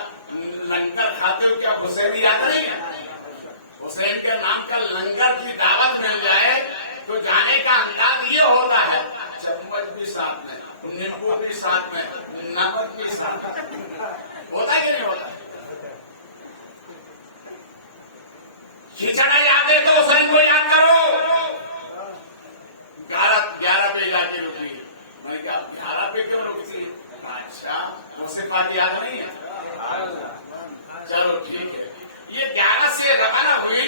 लंगर खाते हो क्या? हुसैन याद नहीं? हुसैन के नाम का लंगर की दावत मिल जाए तो जाने का अंदाज ये होता है, चम्मच भी साथ में, नींबू भी साथ में, नमक भी साथ में, होता कि नहीं होता? खिचड़ा याद है तो हुसैन को याद करो। 11 पे इलाके रुकी। मैंने कहा 11 पे क्यों रुकी? अच्छा मुझसे बात याद नहीं है? चलो ठीक है। ये 11 से रवाना हुई,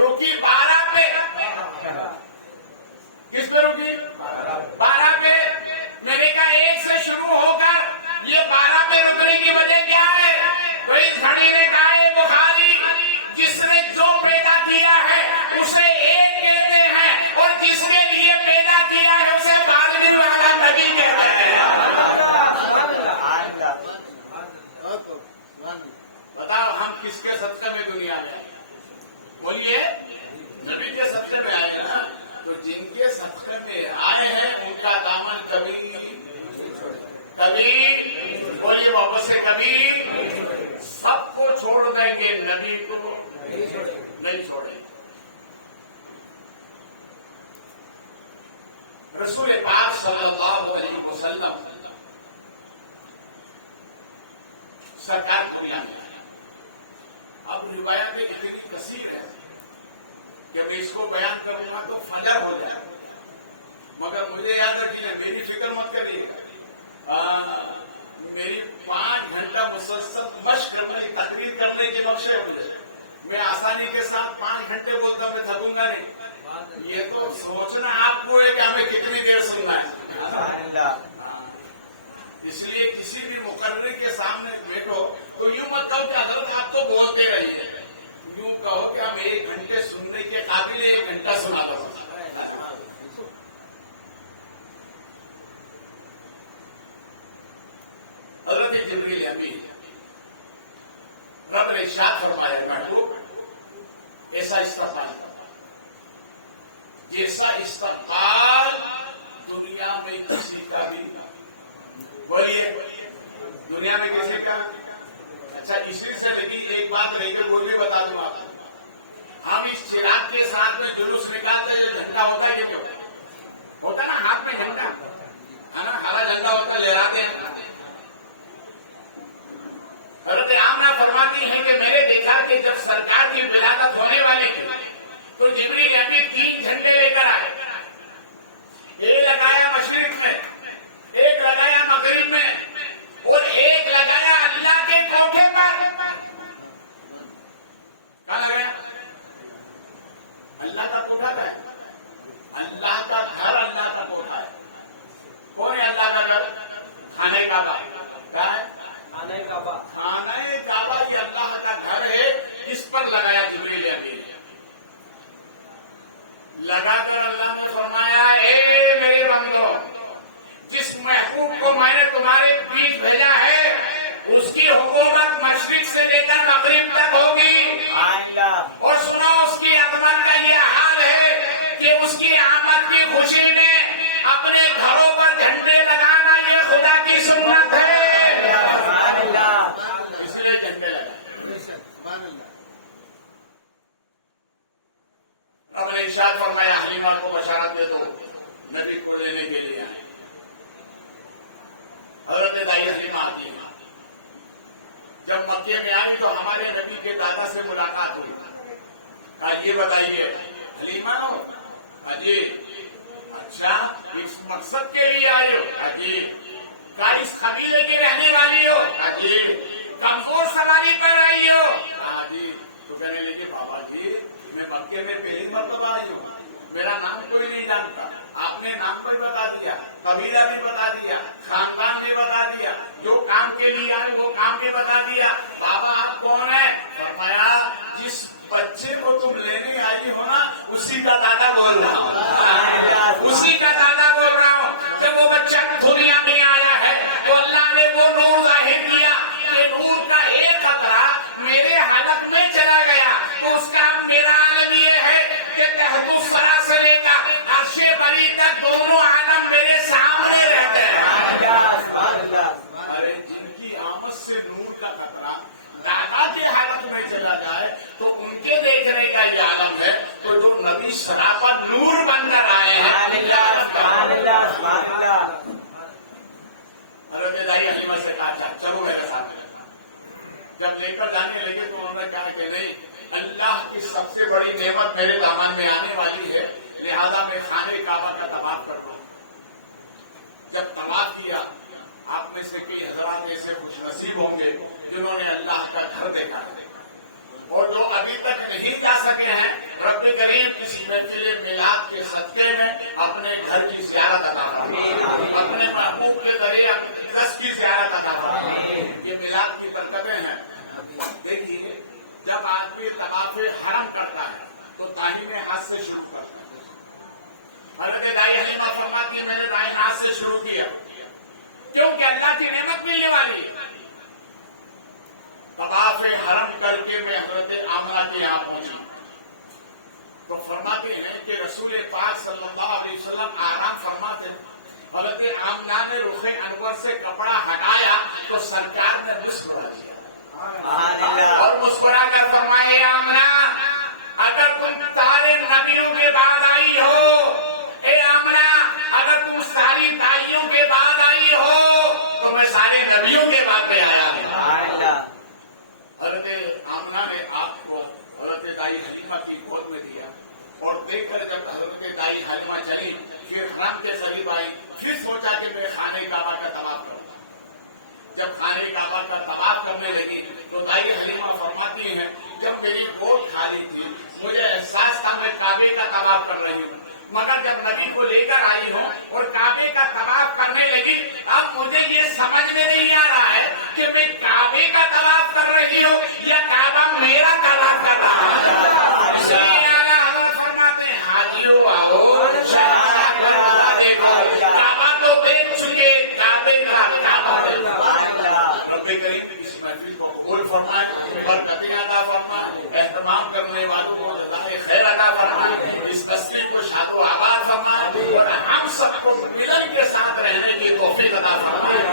रुकी 12 पे। किस पे रुकी? 12 पे। मैंने कहा 1 से शुरू होकर ये 12 पे रुकने की वजह क्या है? तो इस घड़ी ने कहा है बुखारी जिसने जो पैदा किया है उसे एक कहते हैं और जिसके लिए पैदा किया है उसे बादली वाला नबी कहते हैं। बताओ हम किसके सदक़े में दुनिया में आए? बोलिए, नबी के सदक़े में आए ना। तो जिनके सदक़े में आए हैं उनका दामन कभी बोलिए वापस से, कभी सबको छोड़ देंगे, नबी को नहीं छोड़ेंगे। रसूल पाक सल्लल्लाहु अलैहि वसल्लम सरकार को याद है। अब रिवायतें इतनी कसीर है कि मैं इसको बयान करूंगा तो फजर हो जाए, मगर मुझे याद रखिए, मेरी फिक्र मत करिए। मेरी 5 घंटा मुसलसल मश्क करने, तकरीर करने के बख्शे मुझे, मैं आसानी के साथ 5 घंटे बोलता, मैं थकूंगा नहीं। ये तो सोचना आपको है कि हमें कितनी देर सुनना है। इसलिए किसी भी मुकर्री के सामने बैठो तो यूं मत कहो कि हजरत आप तो बोलते रहिए, यूं कहो कि हम 1 घंटे सुनने के काबिल 1 घंटा सुना दो। हजरत जिब्रील अमीन रब ने इरशाद फरमाया, महबूब ऐसा इस्तक़बाल, जैसा इस्तक़बाल दुनिया में किसी का भी, बोलिए दुनिया में किसी का। अच्छा, इसी से लगी एक बात रही है, वो भी बता दूं आपको। हम इस चिराग के साथ में जुलूस निकालते जो झंडा होता है, क्यों होता ना, हाथ में झंडा है ना, हरा झंडा होता, लहराते हैं। हज़रत आमना फरमाती है कि मैंने देखा कि जब सरकार की विलादत होने वाली थी तो जिब्रील अमीन 3 झंडे लेकर आए। एक लगाया मशरिक में, एक लगाया मगरिब में, और एक लगाया अल्लाह के कोठे पर। कहाँ लगाया? अल्लाह का कोठा है, अल्लाह का घर, अल्लाह का कोठा है। कौन है अल्लाह का घर? खाने का बात। क्या है? खाने काबा। खाने काबा ये अल्लाह का घर है, इस पर लगाया जिब्रील अमीन। लगाकर अल्लाह ने फरमाया, ए मेरे बंदो, जिस महबूब को मैंने तुम्हारे बीच भेजा है उसकी हुकूमत मशरिक से लेकर मगरिब तक होगी। और सुनो, उसकी अजमत का ये हाल है कि उसकी आमद की खुशी में अपने घरों पर झंडे लगाना ये खुदा की सुन्नत है। इसलिए झंडे लगाए। रब ने इरशाद फरमाया, हलीमा को बशारत दे दो, नबी को लेने के लिए आए। हजरत दाई हलीमा आती है। जब मक्के में आई तो हमारे नबी के दादा से मुलाकात हुई। कहा, ये बताइए हलीमा हो? जी। अच्छा, इस मकसद के लिए आए हो? जी। क्या इस कबीले की रहने वाली हो? जी। कमजोर सवारी पर आई हो? जी। तो कहने लगे, बाबा जी मैं मक्के में पहली मरतबा आई हूँ, मेरा नाम कोई नहीं जानता, आपने नाम भी बता दिया, कबीला भी बता दिया, खानदान भी बता दिया, जो काम के लिए आए वो काम भी बता दिया। बाबा आप कौन है? फरमाया, जिस बच्चे को तुम लेने आई हो ना, उसी का दादा बोल रहा हूँ, उसी का दादा बोल रहा हूँ। जब वो बच्चा दुनिया में आया है तो अल्लाह ने वो नूर जाहिर किया, ये नूर का एक खतरा मेरे हलक में चला गया, तो उसका मेरा आलम ये है कि तहतुस सरा से लेकर अर्शे बरी तक दोनों आलम मेरे सामने रहते हैं। अरे जिनकी आमद से नूर का खतरा दादा के हालत में चला जाए तो उनके देखने का ये आलम है। तो जो नबी सरापत नूर बनकर आए हैं, हज़रत दाई हलीमा से कहा, चलो मेरे साथ। जब लेकर जाने लगे तो उन्होंने कहा कि नहीं, अल्लाह की सबसे बड़ी नेमत मेरे दामन में आने वाली है, लिहाजा मैं खाने काबा का तवाफ कर रहा हूं। जब तवाफ किया, आप में से कई हजरात ऐसे खुश नसीब होंगे जिन्होंने अल्लाह का घर देखा है, और जो अभी तक नहीं जा सके हैं, रब करीम किसी महफिल मिलाद के सदके में अपने घर की ज़ियारत अता फरमाए, अपने महबूब के जरिए अपने दस की ज़ियारत अता फरमाए। ये मिलाद की बरकतें हैं। देखिए, जब आदमी तवाफ़े हरम करता है तो दाहिने हाथ से शुरू करता है। हज़रत दाई हलीमा फरमाती है, मैंने दाहिने हाथ से शुरू किया, क्योंकि अल्लाह की नेमत मिलने वाली है। तवाफ़े हरम करके मैं हज़रत आमना के यहाँ पहुंची तो फरमाते हैं कि रसूल पाक सल्लल्लाहु अलैहि वसल्लम आराम फरमाते। हज़रत आमना ने रुखे अनवर से कपड़ा हटाया तो सरकार ने मुस्कुरा दिया और मुस्कुरा कर फरमाए, आमना अगर तुम सारे नबियों के बाद आई हो, ए आमना अगर तुम सारी दाइयों के बाद आई हो तो मैं सारे नबियों के बाद में आया हूं। हज़रत आमना ने आपको हज़रत दाई हलीमा की गोद में दिया और देखकर जब हज़रत दाई हलीमा चली, फिर रात के करीब आई, फिर सोचा कि मैं खाने काबा का तवाफ करूंगा। جب خانے کعبہ کا طواف کرنے لگی تو دائی حلیمہ فرماتی ہیں جب میری گود خالی تھی مجھے احساس تھا میں کعبے کا طواف کر رہی ہوں، مگر جب نبی کو لے کر آئی ہوں اور کعبے کا طواف کرنے لگی اب مجھے یہ سمجھ میں نہیں آ رہا ہے کہ میں کعبے کا طواف کر رہی ہوں یا کعبہ میرا طواف کر رہا ہے۔ اس لیے اعلیٰ حضرت فرماتے ہیں حاجیوں آؤ دیکھو کعبہ تو دیکھ چکے کعبے کا کعبہ رب کریم نے کسی محفل کو قبول فرمائے، برکتیں عطا فرمائے، اہتمام کرنے والوں کو جزائے خیر عطا فرمائے، اس بستی کو شاد و آباد فرمائے اور ہم سب کو ملن کے ساتھ رہنے کی توفیق عطا فرمائے۔